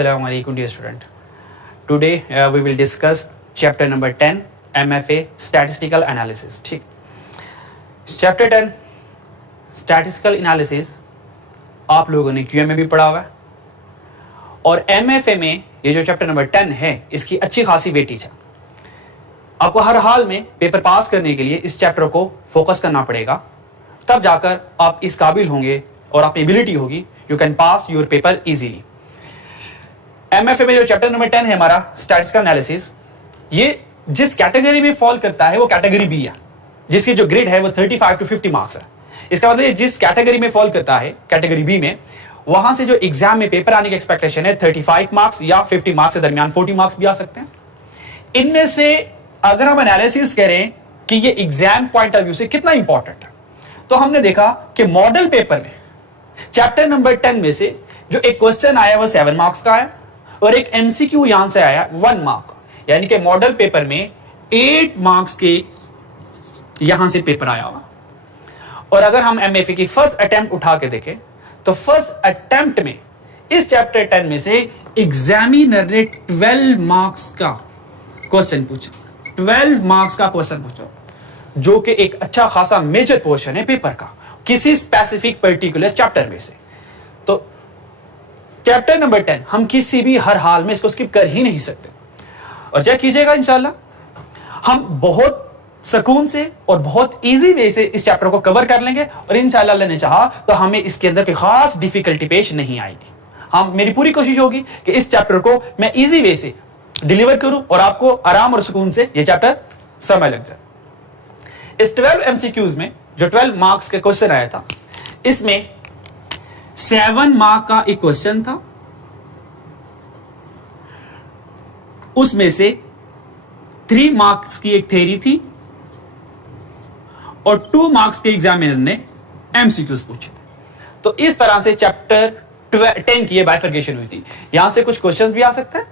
Assalamu alaikum dear student. Today we will discuss chapter number 10 MFA Statistical Analysis. ठीक. Chapter 10 Statistical Analysis आप लोगों ने QM में भी पढ़ा हुआ है और MFA में ये जो चैप्टर नंबर 10 है इसकी अच्छी खासी वेटेज है. आपको हर हाल में पेपर पास करने के लिए इस चैप्टर को फोकस करना पड़ेगा, तब जाकर आप इस काबिल होंगे और आपकी एबिलिटी होगी, you can pass your paper easily. MFA में जो चैप्टर नंबर 10 है हमारा स्टैटिस्टिकल एनालिसिस, ये जिस कैटेगरी में फॉल करता है वो कैटेगरी बी है, जिसकी जो ग्रेड है वो 35 to 50 मार्क्स है. इसका मतलब जिस कैटेगरी में फॉल करता है कैटेगरी बी में, वहां से जो एग्जाम में पेपर आने की एक्सपेक्टेशन है 35 मार्क्स या 50 मार्क्स के दरमियान 40 मार्क्स भी आ सकते हैं. इनमें से अगर हम एनालिसिस करें कि ये एग्जाम पॉइंट ऑफ व्यू से कितना इंपॉर्टेंट है, तो हमने देखा कि मॉडल पेपर में चैप्टर नंबर 10 में से जो एक क्वेश्चन आया वो 7 मार्क्स का है और एक एमसीक्यू यहां से आया 1 मार्क, यानी कि मॉडल पेपर में 8 मार्क्स के यहां से पेपर आया हुआ. और अगर हम एमएफए की फर्स्ट अटेम्प्ट उठा के देखें तो फर्स्ट अटेम्प्ट में इस चैप्टर 10 में से एग्जामिनर ने 12 मार्क्स का क्वेश्चन पूछा. 12 मार्क्स का क्वेश्चन पूछा, जो कि एक अच्छा खासा मेजर पोर्शन है पेपर का किसी स्पेसिफिक पर्टिकुलर चैप्टर में से. तो चैप्टर नंबर 10 हम किसी भी हर हाल में इसको स्किप कर ही नहीं सकते. और चेक कीजिएगा, इंशाल्लाह हम बहुत सुकून से और बहुत इजी वे से इस चैप्टर को कवर कर लेंगे और इंशाल्लाह अल्लाह ने चाहा तो हमें इसके अंदर कोई खास डिफिकल्टी पेश नहीं आएगी. मेरी पूरी कोशिश होगी कि इस चैप्टर को मैं इजी वे से डिलीवर करूं और आपको आराम और सुकून से यह चैप्टर समझ लग जाए. इस 12 एमसीक्यूज में जो 12 मार्क्स का क्वेश्चन आया था, इसमें 7 मार्क का एक क्वेश्चन था, उसमें से 3 मार्क्स की एक थ्योरी थी और 2 मार्क्स के एग्जामिनर ने एमसीक्यूज पूछे. तो इस तरह से चैप्टर 10 की बाइफर्केशन हुई थी. यहां से कुछ क्वेश्चंस भी आ सकते हैं,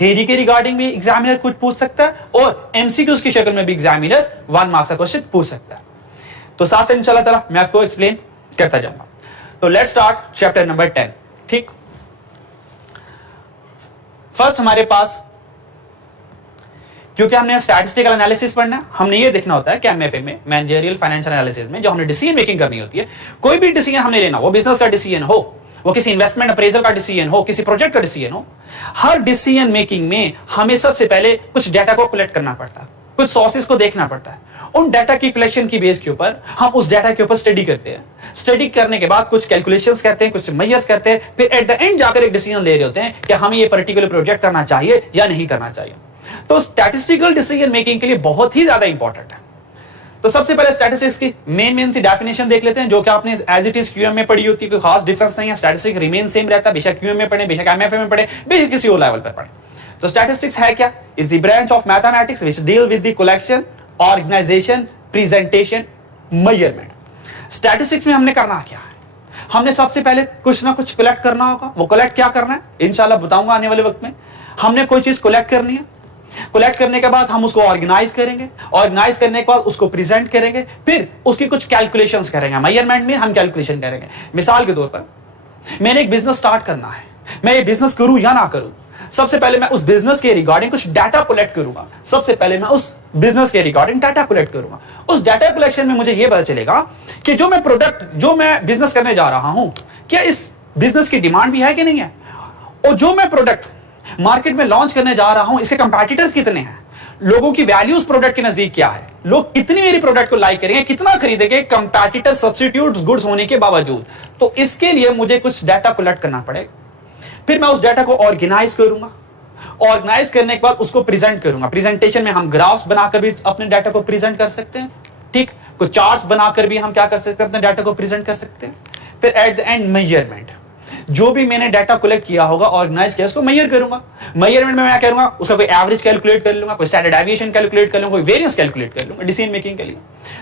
थ्योरी के रिगार्डिंग भी एग्जामिनर कुछ पूछ सकता है और एमसीक्यूज की शक्ल में भी एग्जामिनर 1 मार्क्स का क्वेश्चन पूछ सकता है. तो साथ से इंशाल्लाह ताला मैं आपको एक्सप्लेन करता जाऊंगा. तो लेट्स स्टार्ट चैप्टर नंबर 10. ठीक, फर्स्ट हमारे पास, क्योंकि हमने स्टैटिस्टिकल एनालिसिस पढ़ना है, हमने ये देखना होता है कि एमएफए में मैनेजरियल फाइनेंशियल एनालिसिस में जो हमने डिसीजन मेकिंग करनी होती है, कोई भी डिसीजन हमने लेना हो, बिजनेस का डिसीजन हो, वो किसी इन्वेस्टमेंट अप्रेजल का डिसीजन हो, किसी प्रोजेक्ट का डिसीजन हो, हर डिसीजन मेकिंग में हमें सबसे पहले कुछ डाटा को कलेक्ट करना पड़ता है, कुछ सोर्सेज को देखना पड़ता है. उन डाटा की कलेक्शन की बेस के ऊपर हम उस डाटा के ऊपर स्टडी करते हैं. स्टडी करने के बाद कुछ कैलकुलेशंस करते हैं, कुछ मेजर्स करते हैं, फिर एट द एंड जाकर एक डिसीजन ले रहे होते हैं कि हमें ये पर्टिकुलर प्रोजेक्ट करना चाहिए या नहीं करना चाहिए. तो स्टैटिस्टिकल डिसीजन मेकिंग के लिए बहुत ही ज्यादा इंपॉर्टेंट है. तो सबसे पहले स्टैटिस्टिक्स की मेन सी डेफिनेशन देख लेते हैं, जो कि आपने एज इट इज क्यूएम में पढ़ी होती है. कोई खास डिफरेंस नहीं है, स्टैटिस्टिक्स रिमेन सेम रहता है, बेशक क्यूएम में पढ़े, बेशक एमएफए में पढ़े, बेशक किसी और लेवल पर पढ़े. तो स्टैटिस्टिक्स है क्या? Is the branch of mathematics which deal with the collection, organisation, presentation, measurement. Statistics में हमने करना क्या है? हमने सबसे पहले कुछ ना कुछ कलेक्ट करना होगा. वो कलेक्ट क्या करना है इंशाल्लाह बताऊंगा आने वाले वक्त में. हमने कोई चीज कलेक्ट करनी है, कलेक्ट करने के बाद हम उसको ऑर्गेनाइज करेंगे, ऑर्गेनाइज करने के बाद उसको प्रेजेंट करेंगे, फिर उसकी कुछ कैलकुलेशंस करेंगे. मेजरमेंट में हम कैलकुलेशन करेंगे. मिसाल के तौर पर मैंने एक बिजनेस स्टार्ट करना है, मैं ये बिजनेस करूं या ना करूं, सबसे पहले मैं उस बिजनेस के रिगार्डिंग कुछ डाटा कलेक्ट करूंगा. उस डाटा कलेक्शन में मुझे यह पता चलेगा कि जो मैं प्रोडक्ट, जो मैं बिजनेस करने जा रहा हूं, क्या इस बिजनेस की डिमांड भी है कि नहीं है, और जो मैं प्रोडक्ट मार्केट में लॉन्च करने जा रहा हूं इसके कंपैटिटर्स कितने हैं, लोगों की वैल्यूज प्रोडक्ट के नजदीक क्या है, लोग कितनी मेरी प्रोडक्ट को लाइक करेंगे, कितना खरीदेंगे कंपैटिटर सब्स्टिट्यूट गुड्स होने के बावजूद. तो इसके लिए मुझे कुछ डाटा कलेक्ट करना पड़ेगा. फिर मैं उस डाटा को ऑर्गेनाइज करूंगा. ऑर्गेनाइज करने के बाद उसको प्रेजेंट करूंगा. प्रेजेंटेशन में हम ग्राफ्स बनाकर भी अपने डाटा को प्रेजेंट कर सकते हैं. ठीक, कुछ चार्ट्स बनाकर भी हम क्या कर सकते हैं, अपने डाटा को प्रेजेंट कर सकते हैं. फिर एट द एंड मेजरमेंट, जो भी मैंने डाटा कलेक्ट किया होगा, ऑर्गेनाइज किया, उसको मेजर करूंगा. मेजरमेंट में मैं क्या करूंगा, उसका कोई एवरेज कैलकुलेट कर लूंगा, कोई स्टैंडर्ड डेविएशन कैलकुलेट कर लूंगा, कोई वेरिएंस कैलकुलेट कर लूंगा डिसीजन मेकिंग के लिए.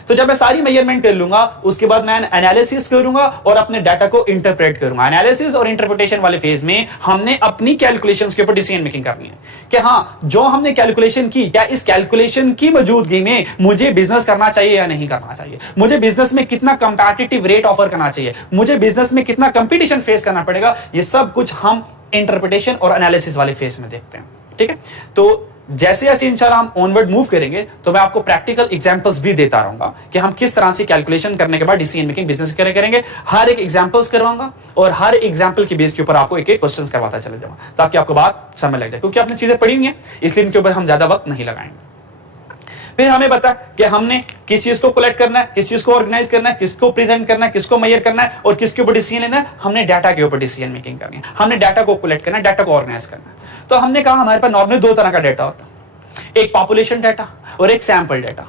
तो जब मैं सारी मेजरमेंट कर लूंगा, उसके बाद मैं एनालिसिस करूंगा और अपने डाटा को इंटरप्रेट करूंगा. एनालिसिस और इंटरप्रिटेशन वाले फेज में हमने अपनी कैलकुलेशंस के ऊपर डिसीजन मेकिंग करनी है कि हाँ, जो हमने कैलकुलेशन की, क्या इस कैलकुलेशन की मौजूदगी में मुझे बिजनेस करना चाहिए या नहीं करना चाहिए, मुझे बिजनेस में कितना कंपैटिटिव रेट ऑफर करना चाहिए, मुझे बिजनेस में कितना कंपटीशन फेस करना पड़ेगा. ये सब कुछ हम इंटरप्रिटेशन और एनालिसिस वाले फेस में देखते हैं। ठीक है, तो जैसे जैसे इंशाल्लाह हम ऑनवर्ड मूव करेंगे तो मैं आपको प्रैक्टिकल एग्जांपल्स भी देता रहूंगा कि हम किस तरह से कैलकुलेशन करने के बाद डिसीजन मेकिंग बिजनेस करेंगे। हर एक एग्जांपल्स करवाऊंगा और हर एग्जांपल के बेस के ऊपर आपको एक एक क्वेश्चन करवाता चला जाऊंगा ताकि आपको बात समझ लग जाए, क्योंकि आपने चीजें पढ़ी हुई हैं इसलिए इनके ऊपर हम ज्यादा वक्त नहीं लगाएंगे। फिर हमें पता कि हमने किस चीज को कलेक्ट करना है, किस चीज को ऑर्गेनाइज करना है, किसको प्रेजेंट करना है, किसको मेजर करना है और किसके ऊपर डिसीजन लेना है। हमने डाटा के ऊपर डिसीजन मेकिंग करनी है, हमने डाटा को कलेक्ट करना है, डाटा को ऑर्गेनाइज करना है। तो हमने कहा हमारे पास नॉर्मली दो तरह का डाटा होता है, एक पॉपुलेशन डाटा और एक सैंपल डाटा।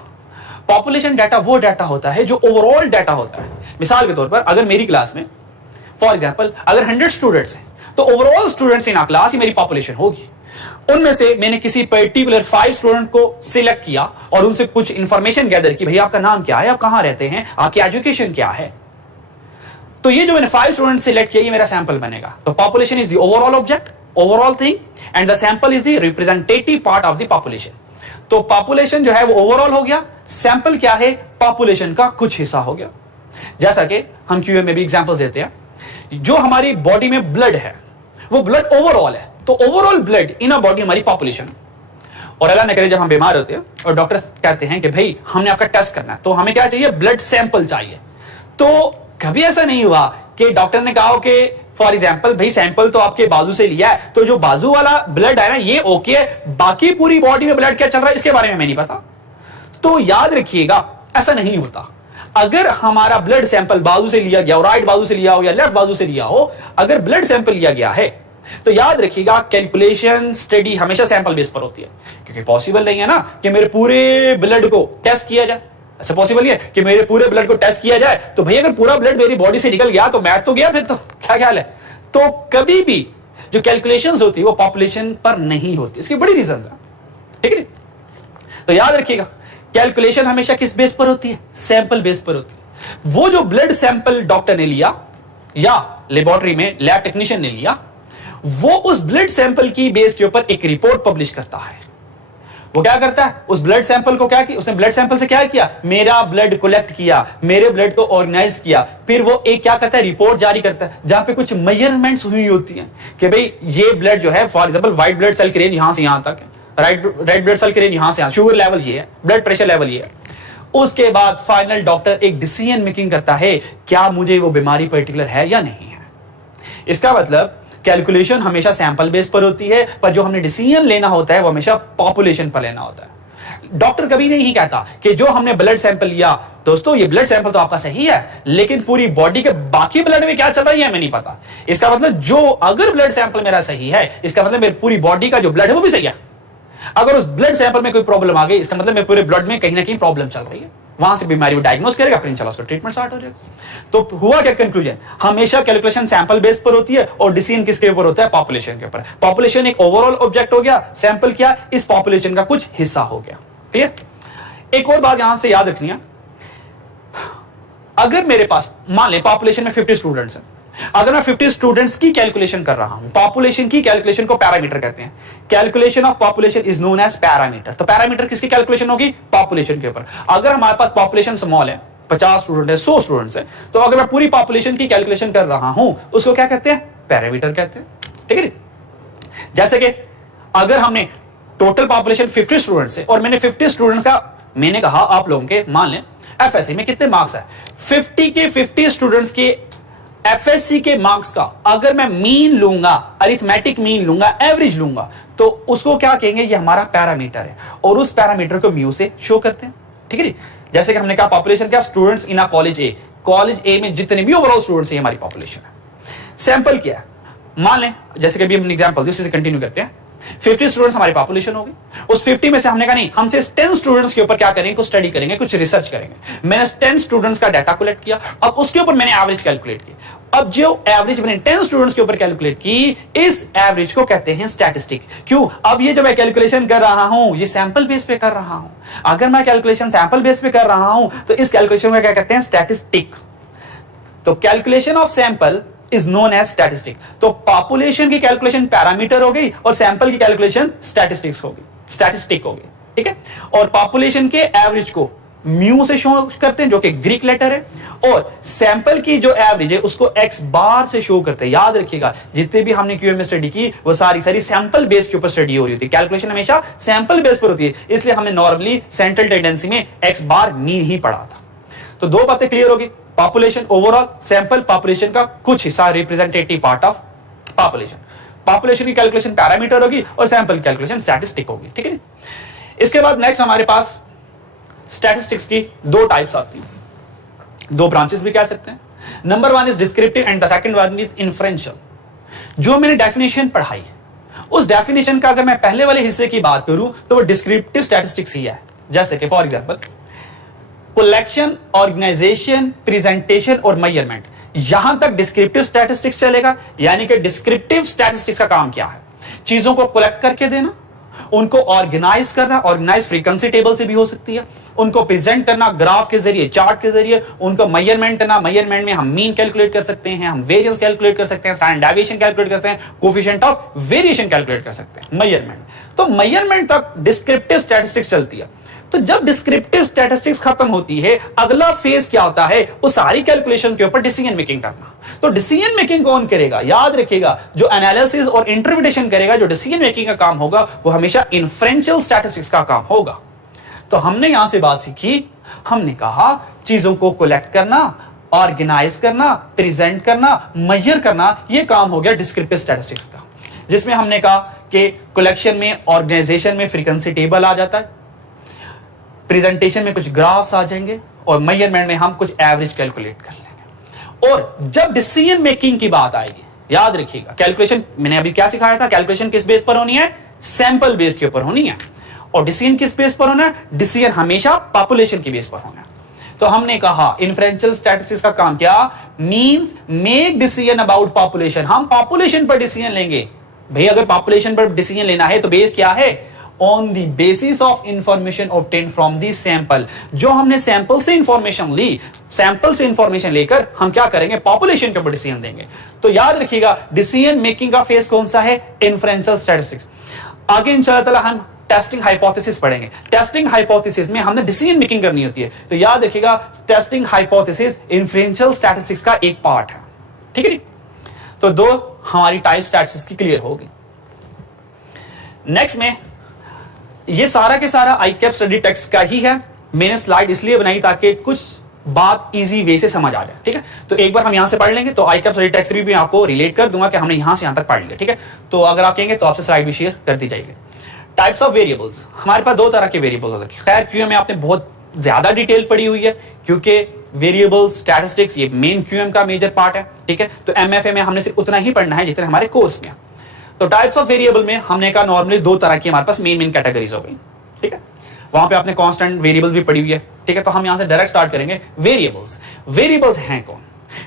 पॉपुलेशन डाटा वो डाटा होता है जो ओवरऑल डाटा होता है। मिसाल के तौर पर अगर मेरी क्लास में फॉर एग्जांपल अगर 100 स्टूडेंट्स हैं तो ओवरऑल स्टूडेंट्स इन क्लास ही मेरी पॉपुलेशन होगी। उनमें से मैंने किसी पर्टिकुलर 5 स्टूडेंट को सिलेक्ट किया और उनसे कुछ इंफॉर्मेशन गैदर की, भैया आपका नाम क्या है, आप कहां रहते हैं, आपकी एजुकेशन क्या है। तो ये जो मैंने 5 स्टूडेंट सिलेक्ट किया ये मेरा सैंपल बनेगा। तो population is the overall object, overall thing and the sample is the representative part of the population. तो पॉपुलेशन जो है वो ओवरऑल हो गया, सैंपल क्या है, पॉपुलेशन का कुछ हिस्सा हो गया। जैसा कि हम क्यूए में भी एग्जांपल्स देते हैं, जो हमारी बॉडी में ब्लड है वो ब्लड ओवरऑल है, तो overall blood in a body हमारी पॉपुलेशन। और अल्लाह न करे जब हम बीमार होते हैं और डॉक्टर कहते हैं कि भाई हमने आपका टेस्ट करना है तो हमें क्या चाहिए, ब्लड सैंपल चाहिए। तो कभी ऐसा नहीं हुआ कि डॉक्टर ने कहा कि फॉर एग्जाम्पल भाई सैंपल तो आपके बाजू से लिया है तो जो बाजू वाला ब्लड है ना ये ओके है, बाकी पूरी बॉडी में ब्लड क्या चल रहा है इसके बारे में मैं नहीं पता। तो याद रखिएगा ऐसा नहीं होता। अगर हमारा ब्लड सैंपल बाजू से लिया गया हो, राइट बाजू से लिया हो या लेफ्ट बाजू से लिया हो, अगर ब्लड सैंपल लिया गया है तो याद रखिएगा कैलकुलेशन स्टडी हमेशा सैंपल बेस पर होती है, क्योंकि पॉसिबल नहीं है ना कि मेरे पूरे ब्लड को टेस्ट किया जाए। ऐसा पॉसिबल नहीं है कि मेरे पूरे ब्लड को टेस्ट किया जाए तो भाई अगर पूरा ब्लड मेरी बॉडी से निकल गया तो मैं तो गया, फिर तो क्या ख्याल है। तो कभी भी जो कैलकुलेशंस होती है वो पॉपुलेशन पर नहीं होती, इसकी बड़ी रीजन है, ठीक है। तो याद रखिएगा कैलकुलेशन हमेशा किस बेस पर होती है, सैंपल बेस पर होती है। वो जो ब्लड सैंपल डॉक्टर ने लिया या लेबोरेटरी में लैब टेक्नीशियन ने लिया, वो उस ब्लड सैंपल की बेस के ऊपर एक रिपोर्ट पब्लिश करता है। वो क्या करता है, उस ब्लड सैंपल को क्या किया, उसने ब्लड सैंपल से क्या किया, मेरा ब्लड कलेक्ट किया, मेरे ब्लड को ऑर्गेनाइज किया, फिर वो एक क्या करता है, रिपोर्ट जारी करता है जहां पे कुछ मेजरमेंट्स हुई होती हैं कि भाई ये ब्लड जो है for example white blood cell की रेंज यहां से यहां तक है, रेड ब्लड सेल की रेंज यहां से यहां, शुगर लेवल ये है, ब्लड प्रेशर लेवल ये है। उसके बाद फाइनल डॉक्टर एक डिसीजन मेकिंग करता है क्या मुझे वो बीमारी पर्टिकुलर है या नहीं है। इसका मतलब कैलकुलेशन हमेशा सैंपल बेस पर होती है, पर जो हमने डिसीजन लेना होता है वो हमेशा पॉपुलेशन पर लेना होता है। डॉक्टर कभी नहीं कहता कि जो हमने ब्लड सैंपल लिया, दोस्तों ये ब्लड सैंपल तो आपका सही है लेकिन पूरी बॉडी के बाकी ब्लड में क्या चल रहा है हमें नहीं पता। इसका मतलब जो अगर ब्लड सैंपल मेरा सही है इसका मतलब मेरी पूरी बॉडी का जो ब्लड है वो भी सही है। अगर उस ब्लड सैंपल में कोई प्रॉब्लम आ गई इसका मतलब मेरे पूरे ब्लड में कहीं ना कहीं प्रॉब्लम चल रही है, वहां से बीमारी को डायग्नोस करेगा, फिर इंशाल्लाह उसका ट्रीटमेंट स्टार्ट हो जाएगा। तो हुआ क्या कंक्लूजन, हमेशा कैलकुलेशन सैंपल बेस पर होती है और डिसीजन किसके ऊपर होता है, पॉपुलेशन के ऊपर। पॉपुलेशन एक ओवरऑल ऑब्जेक्ट हो गया, सैंपल क्या, इस पॉपुलेशन का कुछ हिस्सा हो गया। ठीक है, एक और बात यहां से याद रखनी है, अगर मेरे पास मान लें पॉपुलेशन में 50 स्टूडेंट्स हैं, अगर मैं 50 स्टूडेंट्स की कैलकुलेशन कर रहा हूं, पॉपुलेशन की कैलकुलेशन को पैरामीटर कहते हैं, calculation of population is known as parameter. तो पैरामीटर किसकी कैलकुलेशन होगी, पॉपुलेशन के ऊपर। अगर हमारे पास पॉपुलेशन स्मॉल है, 50 स्टूडेंट है, 100 स्टूडेंट्स है, तो अगर मैं पूरी पॉपुलेशन की कैलकुलेशन कर रहा हूं उसको क्या कहते हैं, पैरामीटर कहते हैं। ठीक है, जैसे कि अगर हमने टोटल पॉपुलेशन 50 स्टूडेंट्स है और मैंने 50 स्टूडेंट्स का मैंने कहा आप लोगों के मान लें एफएससी में कितने मार्क्स है, 50 के 50 स्टूडेंट्स के एफएससी के मार्क्स का अगर मैं मीन लूंगा, अरिथमेटिक मीन लूंगा, एवरेज लूंगा, तो उसको क्या कहेंगे, ये हमारा पैरामीटर है और उस पैरामीटर को म्यू से शो करते हैं। ठीक है, जैसे कि हमने कहा पॉपुलेशन क्या, students in a college A, college A में जितने भी ओवरऑल स्टूडेंट्स हैं हमारी पॉपुलेशन है। सैंपल क्या है, मान लें जैसे कि अभी हमने एग्जांपल दिया, उसी से कंटिन्यू करते हैं। 50 स्टूडेंट्स हमारी पॉपुलेशन होगी, उस 50 में से हमने कहा नहीं हमसे 10 स्टूडेंट्स के ऊपर क्या करेंगे, कुछ स्टडी करेंगे, कुछ रिसर्च करेंगे। मैंने 10 स्टूडेंट्स का डाटा कलेक्ट किया, अब उसके ऊपर मैंने एवरेज कैलकुलेट की। अब जो एवरेज मैंने 10 स्टूडेंट्स के ऊपर कैलकुलेट की, इस एवरेज को कहते हैं स्टैटिस्टिक। क्यों, अब ये जो मैं कैलकुलेशन कर रहा हूं ये सैंपल बेस पे कर रहा हूं। अगर मैं कैलकुलेशन सैंपल बेस पे कर रहा हूं तो इस कैलकुलेशन में क्या कहते हैं, स्टैटिस्टिक। तो calculation of sample is known as statistic. तो पॉपुलेशन की कैलकुलेशन पैरामीटर हो गई और सैंपल की कैलकुलेशन स्टैटिस्टिक्स होगी, स्टैटिस्टिक होगी। ठीक है, और पॉपुलेशन के एवरेज को म्यू से शो करते हैं जो कि ग्रीक लेटर है, और सैंपल की जो एवरेज है उसको एक्स बार से शो करते हैं। याद रखिएगा जितने भी हमने क्यूएम में स्टडी की वो सारी सैंपल बेस के ऊपर स्टडी हो रही होती है, कैलकुलेशन हमेशा सैंपल बेस पर होती है, इसलिए हमने नॉर्मली सेंट्रल टेंडेंसी में एक्स बार मीन ही पढ़ा था। तो दो बातें क्लियर होगी, पॉपुलेशन ओवरऑल, सैंपल पॉपुलेशन का कुछ हिस्सा representative part of population. Population की कैलकुलेशन पैरामीटर होगी और सैंपल कैलकुलेशन स्टैटिस्टिक होगी, ठीक है। इसके बाद नेक्स्ट हमारे पास स्टैटिस्टिक्स की दो टाइप्स आती हैं, दो ब्रांचेस भी कह सकते हैं। Number one is descriptive and the second one is inferential. जो मैंने डेफिनेशन पढ़ाई उस डेफिनेशन का अगर मैं पहले वाले हिस्से की बात करूं तो वो डिस्क्रिप्टिव स्टैटिस्टिक्स ही है। जैसे कि for example collection, organisation, presentation और मेजरमेंट, यहां तक डिस्क्रिप्टिव स्टैटिस्टिक्स चलेगा। यानी कि डिस्क्रिप्टिव स्टैटिस्टिक्स का काम क्या है? चीजों को कलेक्ट करके देना, उनको ऑर्गेनाइज करना, ऑर्गेनाइज फ्रीक्वेंसी टेबल से भी हो सकती है, उनको प्रेजेंट करना ग्राफ के जरिए, चार्ट के जरिए, उनको मेजरमेंट करना। मेजरमेंट में हम मीन कैलकुलेट कर सकते हैं, हम वेरिएंस कैलकुलेट कर सकते हैं, स्टैंडर्ड डेविएशन कैलकुलेट कर सकते हैं, कोएफिशिएंट ऑफ वेरिएशन कैलकुलेट कर सकते हैं। मेजरमेंट तो मेजरमेंट तक डिस्क्रिप्टिव स्टैटिस्टिक्स चलती है। तो जब डिस्क्रिप्टिव स्टैटिस्टिक्स खत्म होती है, अगला फेज क्या होता है? वो सारी कैलकुलेशन के ऊपर डिसीजन मेकिंग करना। तो डिसीजन मेकिंग कौन करेगा? याद रखिएगा जो एनालिसिस और इंटरप्रिटेशन करेगा, जो डिसीजन मेकिंग का काम होगा, वो हमेशा इन्फ्रेंशियल स्टैटिस्टिक्स का काम होगा। तो हमने यहां से बात सीखी, हमने कहा चीजों को कलेक्ट करना, ऑर्गेनाइज करना, प्रेजेंट करना, मेजर करना, यह काम हो गया डिस्क्रिप्टिव स्टैटिस्टिक्स का, जिसमें हमने कहा कि कलेक्शन में, ऑर्गेनाइजेशन में फ्रीक्वेंसी टेबल आ जाता है, प्रेजेंटेशन में कुछ ग्राफ्स आ जाएंगे, और मेजरमेंट में हम कुछ एवरेज कैलकुलेट कर लेंगे। और जब डिसीजन मेकिंग की बात आएगी, याद रखिएगा कैलकुलेशन मैंने अभी क्या सिखाया था, कैलकुलेशन किस बेस पर होनी है? सैंपल बेस के ऊपर होनी है। और डिसीजन किस बेस पर होना है? डिसीजन हमेशा पॉपुलेशन की बेस पर होना है। तो हमने कहा इन्फ्रेंशियल स्टैटिस्टिक्स का काम क्या? Means make decision about population. हम पॉपुलेशन पर डिसीजन लेंगे। भाई अगर पॉपुलेशन पर डिसीजन लेना है तो बेस क्या है? On the basis of information obtain from the sample. जो हमने सैंपल से इंफॉर्मेशन ली, सैंपल से इंफॉर्मेशन लेकर हम क्या करेंगे? पॉपुलेशन के ऊपर डिसीजन देंगे। तो याद रखिएगा डिसीजन मेकिंग का फेज कौन सा है? Inferential statistics. आगे इंशाअल्लाह ताला हम टेस्टिंग हाइपोथेसिस पढ़ेंगे। टेस्टिंग हाइपोथेसिस में हमने डिसीजन मेकिंग करनी होती है। तो याद रखिएगा टेस्टिंग हाइपोथेसिस इन्फ्रेंशियल स्टैटिस्टिक्स का एक पार्ट है, ठीक है जी। तो दो हमारी टाइप स्टैटिस्टिक्स की क्लियर होगी। नेक्स्ट में ये सारा के सारा आईकैप स्टडी टेक्स्ट का ही है। मैंने स्लाइड इसलिए बनाई ताकि कुछ बात इजी वे से समझ आ जाए, ठीक है। तो एक बार हम यहां से पढ़ लेंगे, तो आईकैप स्टडी टेक्स्ट भी मैं आपको रिलेट कर दूंगा कि हमने यहां से यहां तक पढ़ लिया, ठीक है। तो अगर आप कहेंगे तो आपसे स्लाइड भी शेयर कर दी जाएगी। टाइप्स ऑफ वेरिएबल्स, हमारे पास दो तरह के वेरिएबल्स होते हैं। खैर क्यूएम में आपने बहुत ज्यादा डिटेल पढ़ी हुई है, क्योंकि वेरिएबल्स स्टैटिस्टिक्स ये मेन क्यूएम का मेजर पार्ट है, ठीक है। तो एमएफए में हमने सिर्फ उतना ही पढ़ना है जितना हमारे कोर्स में। तो टाइप्स ऑफ वेरिएबल में हमने कहा नॉर्मली दो तरह की हमारे पास मेन कैटेगरीज हो गई, ठीक है। वहां पे आपने कांस्टेंट वेरिएबल भी पढ़ी हुई है, ठीक है। तो हम यहां से डायरेक्ट स्टार्ट करेंगे। वेरिएबल्स, वेरिएबल्स हैं कौन?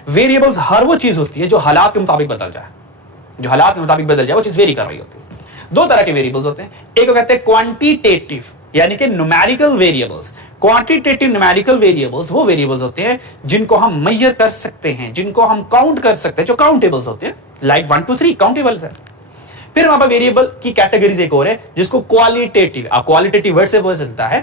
वेरिएबल्स हर वो चीज होती है जो हालात के मुताबिक बदल जाए, जो हालात के मुताबिक बदल जाए वो चीज वेरी कर रही होती है। दो तरह के वेरिएबल्स होते हैं, एक को कहते हैं क्वांटिटेटिव यानी कि numerical variables. Quantitative numerical variables वो वेरिएबल्स होते हैं जिनको हम मेजर कर सकते हैं, जिनको हम काउंट कर सकते हैं, जो काउंटेबल्स होते हैं, लाइक 1 2 3 काउंटेबल्स है। फिर वहां पर वेरिएबल की कैटेगरीज एक और है जिसको क्वालिटेटिव, आप क्वालिटेटिव वर्ड से पता चलता है,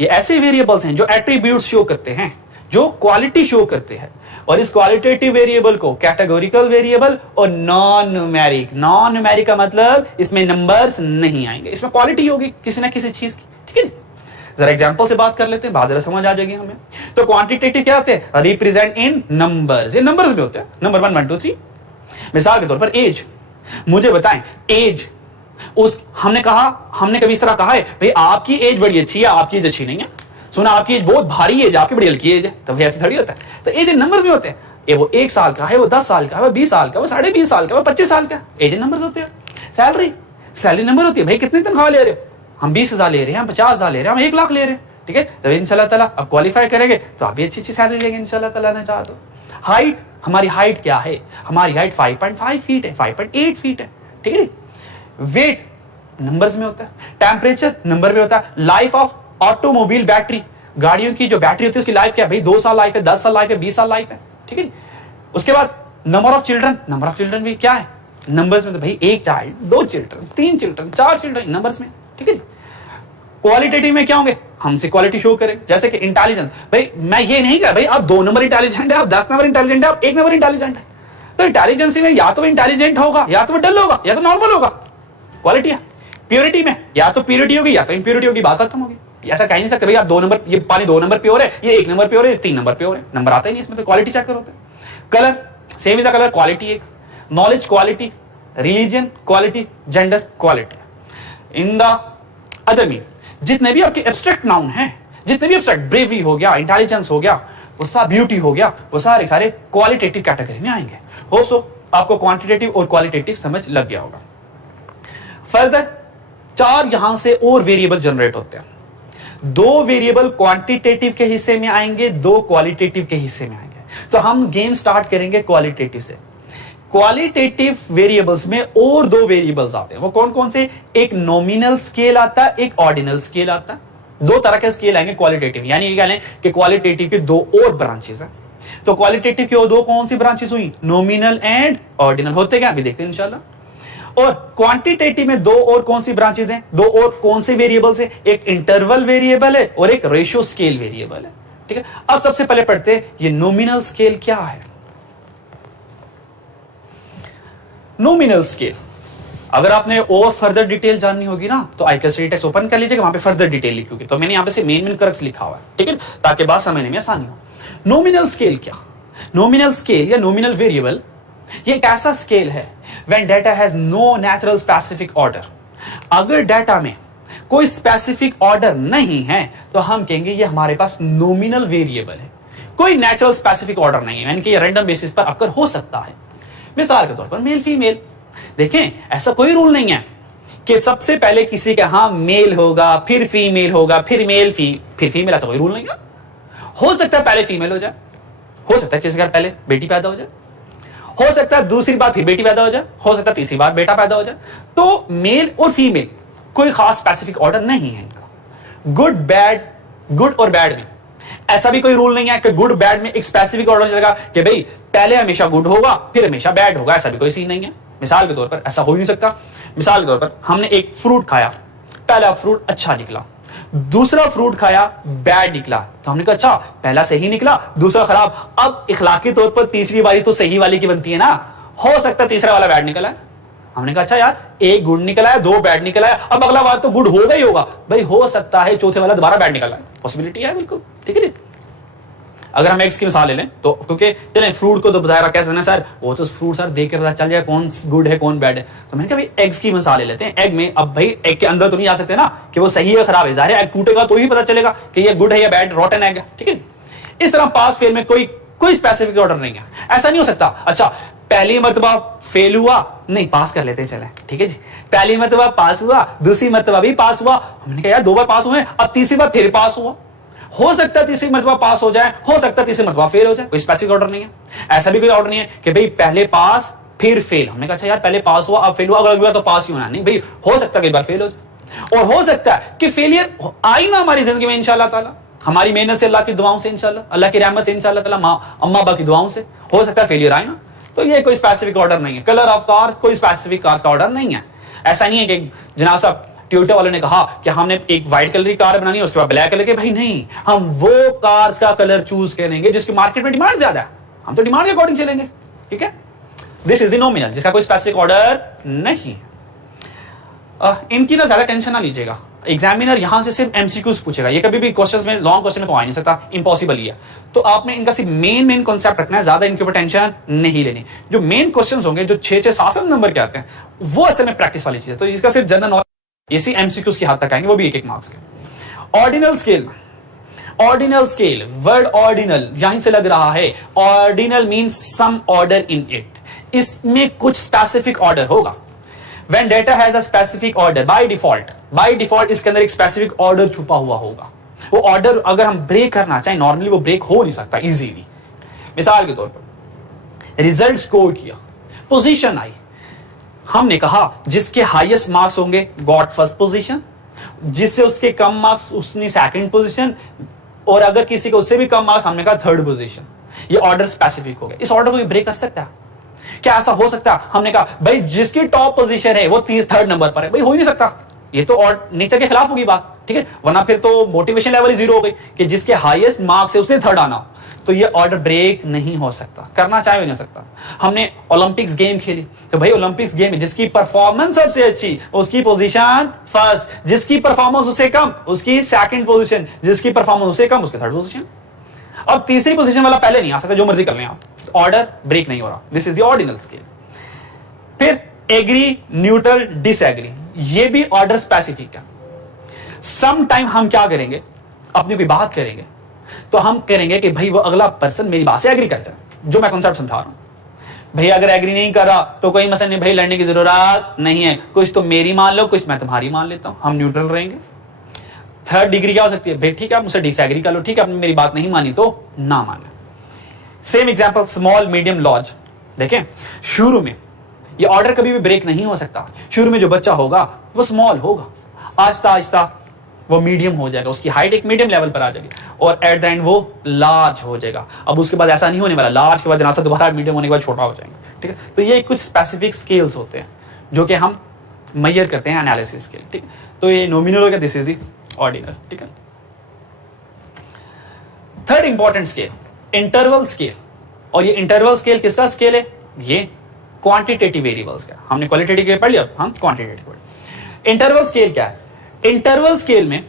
ये ऐसे वेरिएबल्स हैं जो एट्रीब्यूट्स शो करते हैं, जो क्वालिटी शो करते हैं। और इस क्वालिटेटिव वेरिएबल को कैटेगोरिकल वेरिएबल और नॉन न्यूमेरिक, नॉन न्यूमेरिक का मतलब इसमें नंबर्स नहीं आएंगे, इसमें क्वालिटी होगी किसी ना किसी चीज की, ठीक है। जरा एग्जांपल से बात कर लेते हैं, बात जरा समझ आ जाएगी हमें। तो क्वांटिटेटिव क्या होते हैं? रिप्रेजेंट इन नंबर्स, ये नंबर्स में होते हैं, नंबर 1 1 2 3। मिसाल के तौर पर एज, मुझे बताएं एज, उस हमने कभी इस तरह कहा है भाई आपकी एज बड़ी अच्छी है, आपकी एज अच्छी नहीं है, सुना आपकी एज बहुत भारी एज, आपकी बड़ी हल्की एज है, तो ऐसे थोड़ी होता है। तो एज नंबर्स में होते हैं, ये वो 1 साल का है, वो 10 साल का है, वो 20 साल का, वो 20.5 साल का, वो 25 साल का, एज नंबर्स होते हैं। सैलरी नंबर होती है, भाई कितनी तनख्वाह ले रहे हो? हम 20,000 ले रहे हैं, हम 50,000 ले रहे हैं, हम 1 लाख ले रहे हैं, ठीक है। जब इंशाल्लाह ताला अब क्वालिफाई करेंगे तो आप भी अच्छी सैलरी लेंगे इंशाल्लाह ताला ने चाहा तो। हाइट, हमारी हाइट क्या है? हमारी हाइट 5.5 फीट है, 5.8 फीट है, ठीक है। वेट नंबर्स में होता है, टेम्परेचर नंबर में होता है, लाइफ ऑफ ऑटोमोबाइल बैटरी, गाड़ियों की जो बैटरी होती है उसकी लाइफ क्या है? भाई 2 साल लाइफ है, 10 साल लाइफ है, 20 साल लाइफ है, ठीक है। उसके बाद number of children, number of children भी क्या है? नंबर्स में, तो भाई 1 child, 2 children, 3 children, 4 children, numbers में, ठीक है। क्वालिटेटिव में क्या होंगे? हमसे क्वालिटी शो करे। जैसे कि इंटेलिजेंस, भाई मैं ये नहीं कह भाई आप 2 नंबर इंटेलिजेंट है, आप 10 नंबर इंटेलिजेंट है, आप 1 नंबर इंटेलिजेंट है। तो इंटेलिजेंसी में या तो इंटेलिजेंट होगा, या तो वो डल होगा, या तो नॉर्मल होगा। क्वालिटी है। प्योरिटी में या तो प्योरिटी होगी या तो इम्प्योरिटी होगी, बात खत्म होगी। ऐसा कह नहीं सकते भाई आप 2 नंबर, ये पानी 2 नंबर प्योर है, ये 1 नंबर प्योर है, 3 नंबर प्योर है, नंबर आता ही नहीं इसमें। तो क्वालिटी चेक करो। Colour same is the colour, quality एक। Knowledge quality, religion quality, gender quality. In the other mean जितने भी आपके एब्स्ट्रैक्ट नाउन हैं, जितने भी एब्स्ट्रैक्ट, ब्रेवरी हो गया, इंटेलिजेंस हो गया, वो सारा ब्यूटी हो गया, वो सारे सारे क्वालिटेटिव कैटेगरी में आएंगे। हो सो आपको क्वांटिटेटिव और क्वालिटेटिव समझ लग गया होगा। फर्दर 4 यहां से और वेरिएबल जनरेट होते हैं। 2 वेरिएबल क्वांटिटेटिव के हिस्से में आएंगे, 2 क्वालिटेटिव के हिस्से में आएंगे। तो हम गेम स्टार्ट करेंगे क्वालिटेटिव से। क्वालिटेटिव वेरिएबल्स में और 2 वेरिएबल्स आते हैं। वो कौन कौन से? एक नॉमिनल स्केल आता है, एक ऑर्डिनल स्केल आता है। 2 तरह के स्केल आएंगे क्वालिटेटिव, यानी ये कह लें कि क्वालिटेटिव के 2 और ब्रांचेस हैं। तो क्वालिटेटिव की 2 कौन सी ब्रांचेस हुई? Nominal and ordinal. होते क्या अभी देखते हैं इंशाल्लाह। और क्वांटिटेटिव में 2 और कौन सी ब्रांचेस हैं? 2 और कौन से वेरिएबल्स हैं? एक इंटरवल वेरिएबल है और एक रेशियो स्केल वेरिएबल है। ठीक है, अब सबसे पहले पढ़ते हैं ये नॉमिनल स्केल क्या है। नॉमिनल स्केल, अगर आपने और फर्दर डिटेल जाननी होगी ना तो आईके स्टडी टेक्स्ट ओपन कर लीजिएगा, वहां पे फर्दर डिटेल लिखोगे। तो मैंने यहां पे से मेन करक्स लिखा हुआ है, ठीक है, ताकि बात समझने में आसानी हो। नॉमिनल स्केल क्या? नॉमिनल स्केल या नॉमिनल वेरिएबल ये एक ऐसा स्केल है when data has no natural specific order. अगर डाटा में कोई स्पेसिफिक ऑर्डर नहीं है तो हम कहेंगे ये हमारे पास नॉमिनल वेरिएबल है। कोई नेचुरल स्पेसिफिक ऑर्डर नहीं है, यानी कि ये रैंडम बेसिस पर अकर हो सकता है। मिसाल के तौर पर मेल फीमेल, देखें ऐसा कोई रूल नहीं है कि सबसे पहले किसी का हाँ मेल होगा, फिर फीमेल होगा, फिर मेल फिर फीमेल, ऐसा कोई रूल नहीं है। हो सकता है पहले फीमेल हो जाए, हो सकता है किसी का पहले बेटी पैदा हो जाए, हो सकता है दूसरी बार फिर बेटी पैदा हो जाए, हो सकता है तीसरी बार बेटा पैदा हो जाए। तो मेल और फीमेल कोई खास स्पेसिफिक ऑर्डर नहीं है इनका। गुड बैड, गुड और बैड में ऐसा भी कोई रूल नहीं है कि गुड बैड में एक स्पेसिफिक ऑर्डर चलेगा कि भाई पहले हमेशा गुड होगा फिर हमेशा बैड होगा, ऐसा भी कोई सीन नहीं है। मिसाल के तौर पर ऐसा हो ही नहीं सकता। मिसाल के तौर पर हमने एक फ्रूट खाया, पहला फ्रूट अच्छा निकला, दूसरा फ्रूट खाया बैड निकला, तो हमने कहा अच्छा पहला सही निकला दूसरा खराब। अब इखलाकी तौर पर तीसरी बारी तो सही वाली की बनती है ना, हो सकता है तीसरा वाला बैड निकला है। हमने कहा अच्छा यार एक गुड निकला है, 2 बैड निकला है, अब अगला बार तो गुड होगा ही होगा। भाई हो सकता है चौथे वाला दोबारा बैड निकला है, पॉसिबिलिटी है बिल्कुल, ठीक है। अगर हम एग्स की मिसाल ले लें तो, क्योंकि चलें फ्रूट को तो बताया कैसे ना सर, वो तो फ्रूट सर देख के पता चल जाए कौन गुड है कौन बैड है। तो मैंने कहा भाई एग्स की मिसाल ले लेते हैं। एग में अब भाई एग के अंदर तो नहीं आ सकते ना कि वो सही है खराब है, जाहिर है एग टूटेगा तो ही पता चलेगा कि ये गुड है या बैड, रॉटन एग है, ठीक है। इस तरह पास फेल में कोई स्पेसिफिक ऑर्डर नहीं है। ऐसा नहीं हो सकता अच्छा पहली मर्तबा फेल हुआ, नहीं पास कर लेते चले, ठीक है जी। पहली मर्तबा पास हुआ, दूसरी मर्तबा भी पास हुआ, हमने कहा यार 2 बार पास हुए, अब तीसरी बार फिर पास हुआ। हो सकता है तीसरी मर्तबा पास हो जाए, हो सकता है तीसरी मर्तबा फेल हो जाए, कोई स्पेसिफिक ऑर्डर नहीं है। ऐसा भी कोई ऑर्डर नहीं है कि भाई पहले पास फिर फेल। हमने कहा अच्छा यार पहले पास हुआ अब फेल हुआ, अगली बार तो पास ही होना नहीं। भाई हो सकता है कई बार फेल हो जाए, और हो सकता है कि फेलियर आई ना हमारी जिंदगी में इंशाल्लाह ताला, हमारी मेहनत से, अल्लाह की दुआओं से, इंशाल्लाह अल्लाह की रहमत से, इंशाल्लाह ताला अम्मा अब्बा की दुआओं से हो सकता है फेलियर आए ना। तो ये कोई स्पेसिफिक ऑर्डर नहीं है। कलर ऑफ कार्स कोई स्पेसिफिक कार्स का ऑर्डर नहीं है। ऐसा नहीं है कि जनाब साहब टोयोटा वालों ने कहा कि हमने एक व्हाइट कलर की कार बनानी है उसके बाद ब्लैक कलर के, भाई नहीं, हम वो कार्स का कलर चूज करेंगे जिसकी मार्केट में डिमांड ज्यादा है, हम तो डिमांड के अकॉर्डिंग चलेंगे, ठीक है। दिस इज द नॉमिनल, जिसका कोई स्पेसिफिक ऑर्डर नहीं। इनकी ना ज्यादा टेंशन ना लीजिएगा, एग्जामिनर यहां से सिर्फ एमसीक्यूज पूछेगा, ये कभी भी क्वेश्चंस में लॉन्ग क्वेश्चन में तो आ नहीं सकता, इम्पॉसिबल ही है। तो आपने इनका सिर्फ मेन कॉन्सेप्ट रखना है, ज्यादा इनके ऊपर टेंशन नहीं लेनी। जो मेन क्वेश्चंस होंगे जो 6-7 नंबर के आते हैं वो असल में प्रैक्टिस वाली चीज है, तो इसका सिर्फ जनरल नॉलेज इसी एमसीक्यूज की हद तक आएंगे, वो भी 1-1 मार्क्स के। Ordinal scale, ordinal scale, word ordinal यहीं से लग रहा है। Ordinal means some order in it, इसमें कुछ स्पेसिफिक ऑर्डर होगा। When data has a specific order by default इसके अंदर एक स्पेसिफिक ऑर्डर छुपा हुआ होगा। वो ऑर्डर अगर हम ब्रेक करना चाहें नॉर्मली वो ब्रेक हो नहीं सकता इजीली। मिसाल के तौर पर रिजल्ट स्कोर किया, पोजीशन आई, हमने कहा जिसके हाईएस्ट मार्क्स होंगे गॉट फर्स्ट पोजीशन, जिससे उसके कम मार्क्स उसने सेकंड पोजीशन, और अगर किसी को उससे भी कम मार्क्स हमने कहा थर्ड पोजीशन। ये ऑर्डर स्पेसिफिक हो गया। इस ऑर्डर को ब्रेक कर सकता है क्या? ऐसा हो सकता है? हमने कहा भाई जिसकी टॉप पोजीशन है वो 3rd नंबर पर है, भाई हो ही नहीं सकता, ये तो और नेचर के खिलाफ होगी बात। ठीक है, वरना फिर तो मोटिवेशन लेवल ही 0 हो गई कि जिसके हाईएस्ट मार्क्स है उसने थर्ड आना, तो ये ऑर्डर ब्रेक नहीं हो सकता, करना चाहे भी नहीं सकता। हमने ओलंपिक्स गेम खेली, तो भाई ओलंपिक्स गेम में जिसकी परफॉर्मेंस सबसे अच्छी उसकी पोजीशन फर्स्ट, जिसकी परफॉर्मेंस उससे कम उसकी सेकंड पोजीशन, जिसकी परफॉर्मेंस उससे कम उसकी थर्ड पोजीशन। अब तीसरी पोजीशन वाला पहले नहीं आ सकता, जो मर्जी कर लें आप, ऑर्डर ब्रेक नहीं हो रहा। This is the ordinal scale. फिर एग्री, न्यूट्रल, डिसएग्री, ये भी ऑर्डर स्पेसिफिक है। सम टाइम हम क्या करेंगे, अपनी कोई बात करेंगे तो हम करेंगे कि भाई वो अगला पर्सन मेरी बात से एग्री करता है, जो मैं कॉन्सेप्ट समझा रहा हूं। भाई अगर एग्री नहीं करा तो कोई मसला नहीं, भाई लड़ने की जरूरत नहीं है, कुछ तो मेरी मान लो, कुछ मैं तुम्हारी मान लेता हूं, हम न्यूट्रल रहेंगे। थर्ड डिग्री क्या हो सकती है, भाई ठीक है आप मुझसे डिसएग्री कर लो, ठीक है आपने मेरी बात नहीं मानी तो ना माने। Same example small, medium, large. देखें शुरू में ये ऑर्डर कभी भी ब्रेक नहीं हो सकता। शुरू में जो बच्चा होगा वो स्मॉल होगा, आहिस्ता आहिस्ता वो मीडियम हो जाएगा, उसकी हाइट एक मीडियम लेवल पर आ जाएगी और एट द एंड वो लार्ज हो जाएगा। अब उसके बाद ऐसा नहीं होने वाला, लार्ज के बाद जनासा दोबारा मीडियम होने के बाद छोटा हो जाएंगे, ठीक है। तो ये कुछ स्पेसिफिक स्केल्स होते हैं जो कि हम मेजर करते हैं एनालिसिस स्केल, ठीक है। तो ये नॉमिनल हो गया, दिस इज द ऑर्डिनल, ठीक है। Third important scale interval scale, और ये इंटरवल स्केल किसका स्केल है, ये क्वांटिटेटिव वेरिएबल्स का। हमने क्वालिटेटिव पढ़ लिया, हम क्वांटिटेटिव पढ़। इंटरवल स्केल क्या है, इंटरवल स्केल में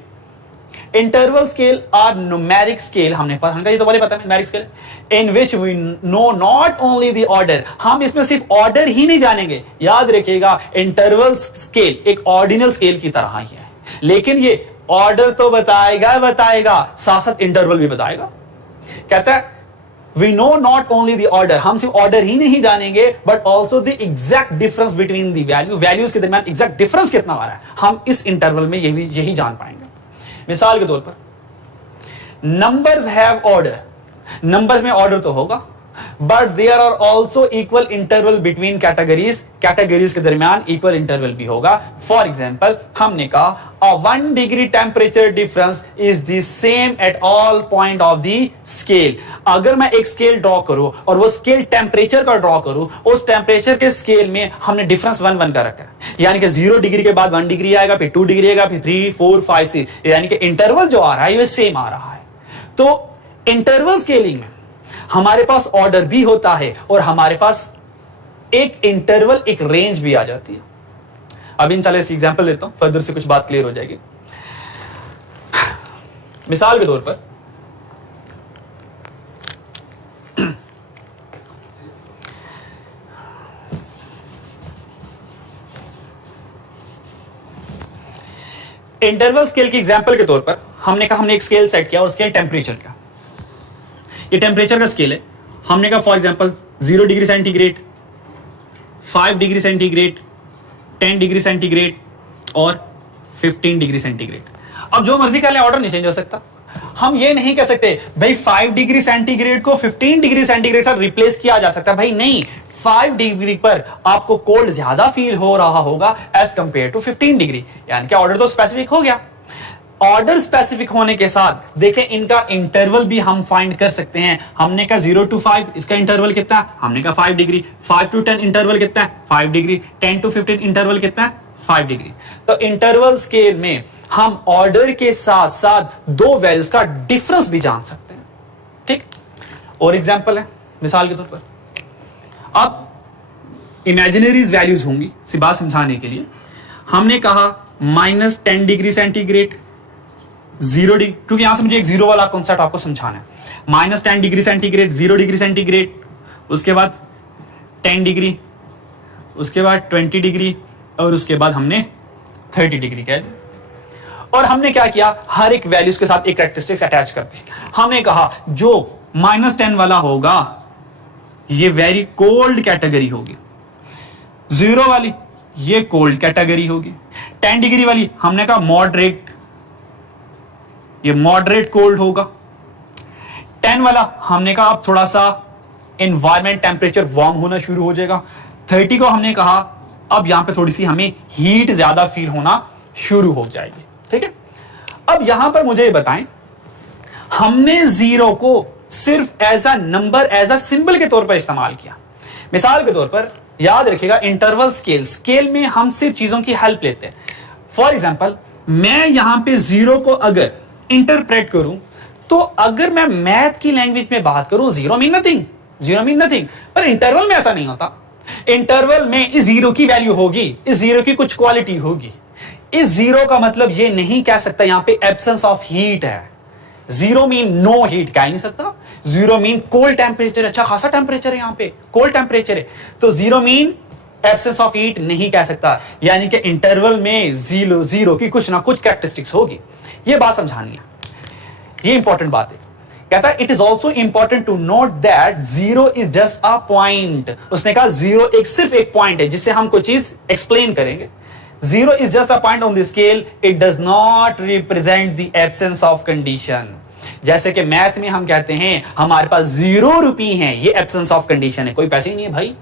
interval scale are numeric scale, हमने ये तो पता है numeric scale, in which we know not only the order, हम इसमें सिर्फ ऑर्डर ही नहीं जानेंगे। याद रखिएगा इंटरवल स्केल एक ऑर्डिनल स्केल की तरह ही है, लेकिन ये ऑर्डर तो बताएगा साथ साथ इंटरवल भी बताएगा। कहता है we know not only the order, हम सिर्फ ऑर्डर ही नहीं जानेंगे but also the exact difference between the value, values के दरमियान exact difference कितना आ रहा है, हम इस इंटरवल में यही जान पाएंगे। मिसाल के तौर पर numbers have order, numbers में ऑर्डर तो होगा but there are also equal interval between categories, categories के दरमियान equal interval भी होगा। For example हमने कहा a 1 degree temperature difference is the same at all point of the scale। अगर मैं एक स्केल ड्रॉ करूं और वो स्केल टेम्परेचर का ड्रॉ करूं, उस टेम्परेचर के स्केल में हमने डिफरेंस 1 1 का रखा है, यानी कि 0 डिग्री के बाद 1 डिग्री आएगा, फिर 2 डिग्री आएगा, फिर 3 4 5 6, यानी कि इंटरवल जो आ रहा है ये सेम आ रहा है। तो इंटरवल स्केलिंग में हमारे पास ऑर्डर भी होता है और हमारे पास एक इंटरवल, एक रेंज भी आ जाती है। अब इंशाल्लाह इसकी एग्जांपल लेता हूं, फर्दर से कुछ बात क्लियर हो जाएगी। मिसाल के तौर पर इंटरवल स्केल की एग्जांपल के तौर पर हमने कहा हमने एक स्केल सेट किया और स्केल टेम्परेचर का, ये टेम्परेचर का स्केल है। हमने कहा for example 0 degree centigrade, 5 degree centigrade, 10 degree centigrade और 15 डिग्री सेंटीग्रेड। अब जो मर्जी कर ले, ऑर्डर नहीं चेंज हो सकता। हम ये नहीं कह सकते भाई 5 डिग्री सेंटीग्रेड को 15 डिग्री सेंटीग्रेड से रिप्लेस किया जा सकता है, भाई नहीं। 5 डिग्री पर आपको कोल्ड ज्यादा फील हो रहा होगा एज कंपेयर टू 15 डिग्री, यानी कि ऑर्डर तो स्पेसिफिक हो गया। ऑर्डर स्पेसिफिक होने के साथ देखें इनका इंटरवल भी हम फाइंड कर सकते हैं। हमने कहा 0 to 5 इसका इंटरवल कितना है, हमने कहा 5 डिग्री। 5 to 10 इंटरवल कितना है, 5 डिग्री। 10 to 15 इंटरवल कितना है, 5 डिग्री। तो इंटरवल स्केल में हम ऑर्डर के साथ साथ दो वैल्यूज का डिफरेंस भी जान सकते हैं, ठीक। और एग्जांपल है मिसाल के तौर पर, अब इमेजिनरीज वैल्यूज होंगी, सी बात समझाने के लिए हमने कहा -10 डिग्री सेंटीग्रेड, 0 डिग्री, क्योंकि यहां से मुझे एक 0 वाला कॉन्सेप्ट आपको समझाना है। -10 डिग्री सेंटीग्रेड, 0 डिग्री सेंटीग्रेड, उसके बाद 10 डिग्री, उसके बाद 20 डिग्री और उसके बाद हमने 30 डिग्री कह दिया। और हमने क्या किया, हर एक वैल्यूज के साथ एक कैरेक्टरिस्टिक्स अटैच कर दी। हमने कहा जो -10 वाला होगा ये वेरी कोल्ड कैटेगरी होगी, 0 वाली ये कोल्ड कैटेगरी होगी, 10 डिग्री वाली हमने कहा मॉडरेट, ये मॉडरेट कोल्ड होगा, 10 वाला हमने कहा अब थोड़ा सा एनवायरमेंट टेम्परेचर वार्म होना शुरू हो जाएगा, 30 को हमने कहा अब यहां पे थोड़ी सी हमें हीट ज्यादा फील होना शुरू हो जाएगी, ठीक है। अब यहां पर मुझे बताएं, हमने 0 को सिर्फ as a number, as a symbol के तौर पर इस्तेमाल किया। मिसाल के तौर पर याद रखिएगा इंटरवल स्केल में हम सिर्फ चीजों की हेल्प लेते हैं। फॉर एग्जाम्पल मैं यहां पे जीरो को अगर इंटरप्रेट करूं तो अगर मैं मैथ की लैंग्वेज में बात करूं zero mean nothing, zero mean nothing, पर इंटरवल में ऐसा नहीं होता। इंटरवल में इस जीरो की वैल्यू होगी, इस जीरो की कुछ क्वालिटी होगी। इस जीरो का मतलब ये नहीं कह सकता यहां पे एब्सेंस ऑफ हीट है। जीरो मीन नो हीट कह नहीं सकता। जीरो मीन कोल्ड टेम्परेचर, अच्छा खासा टेम्परेचर है यहां पे, कोल्ड टेम्परेचर है, तो zero mean absence of heat नहीं कह सकता। यानी कि इंटरवल में जीरो की कुछ ना कुछ कैरेक्टरिस्टिक्स होगी। ये बात समझानी है, ये इंपॉर्टेंट बात है। कहता है it is also important to note that zero is just a point. उसने कहा जीरो सिर्फ एक पॉइंट है जिससे हम कोई चीज एक्सप्लेन करेंगे। Zero is just a point on the scale, it does not represent the absence of condition. जैसे कि मैथ में हम कहते हैं हमारे पास 0 रुपये हैं, ये एब्सेंस ऑफ कंडीशन है, कोई पैसे ही नहीं है भाई।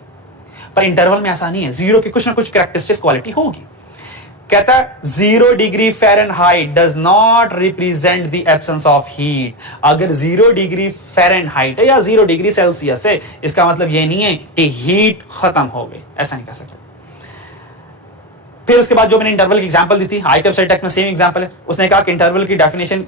पर इंटरवल में ऐसा नहीं है, जीरो की कुछ ना कुछ कैरेक्टरिस्टिक्स क्वालिटी होगी। कहता है 0 degree Fahrenheit does not represent the absence of heat. अगर 0 डिग्री फ़ारेनहाइट है या 0 डिग्री सेल्सियस है, इसका मतलब यह नहीं है कि हीट खत्म हो गई, ऐसा नहीं कह सकते। फिर उसके बाद जो मैंने इंटरवल की एग्जांपल दी थी, आईटेम सेट में सेम एग्जांपल है। उसने कहा कि इंटरवल की डेफिनेशन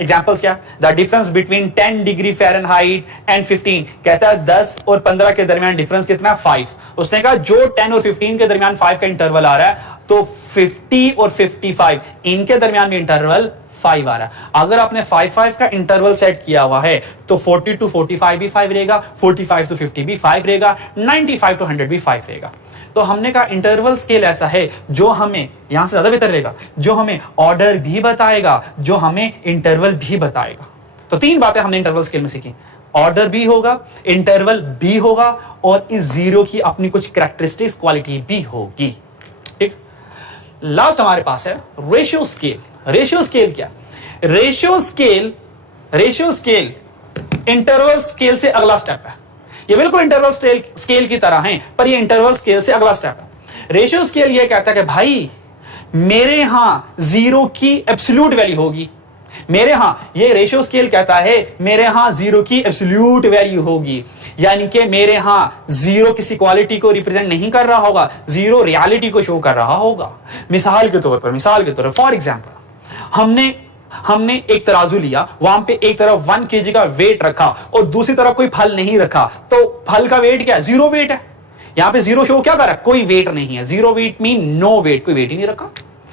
एग्जांपल्स क्या, the difference between 10 degree Fahrenheit and 15। कहता है 10 और 15 के दरमियान डिफरेंस कितना, 5। उसने कहा जो 10 और 15 के दरमियान 5 का इंटरवल आ रहा है, तो 50 और 55 इनके दरमियान भी इंटरवल 5 आ रहा है। अगर आपने 5 का इंटरवल सेट किया हुआ है तो 40 to 45 भी 5 रहेगा, 45 to 50 भी 5 रहेगा, 95 to 100 भी 5 रहेगा। तो हमने कहा इंटरवल स्केल ऐसा है जो हमें यहां से ज्यादा बेहतर रहेगा, जो हमें ऑर्डर भी बताएगा, जो हमें इंटरवल भी बताएगा। तो 3 बातें हमने इंटरवल स्केल में सीखी, ऑर्डर भी होगा, इंटरवल भी होगा, और इस जीरो की अपनी कुछ कैरेक्टरिस्टिक्स क्वालिटी भी होगी। ठीक, लास्ट हमारे पास है रेशियो स्केल। रेशियो स्केल क्या, रेशियो स्केल इंटरवल स्केल से अगला स्टेप है। ये बिल्कुल इंटरवल स्केल की तरह है, पर ये इंटरवल स्केल से अगला स्टेप है। रेशियो स्केल ये कहता है कि भाई मेरे यहां जीरो की एब्सोल्यूट वैल्यू होगी, मेरे यहां, ये रेशियो स्केल कहता है मेरे यहां जीरो की एब्सोल्यूट वैल्यू होगी। यानी कि मेरे यहां जीरो किसी क्वालिटी को रिप्रेजेंट नहीं कर रहा होगा, जीरो रियलिटी को शो कर रहा होगा। मिसाल के तौर पर फॉर एग्जांपल हमने एक तराजू लिया, वहां पे एक तरफ 1 kg का वेट रखा और दूसरी तरफ कोई फल नहीं रखा, तो फल का वेट क्या है, 0 वेट है। यहां पे जीरो शो क्या कर रहा है, कोई वेट नहीं है, 0 वेट मीन नो वेट, कोई वेट ही नहीं रखा।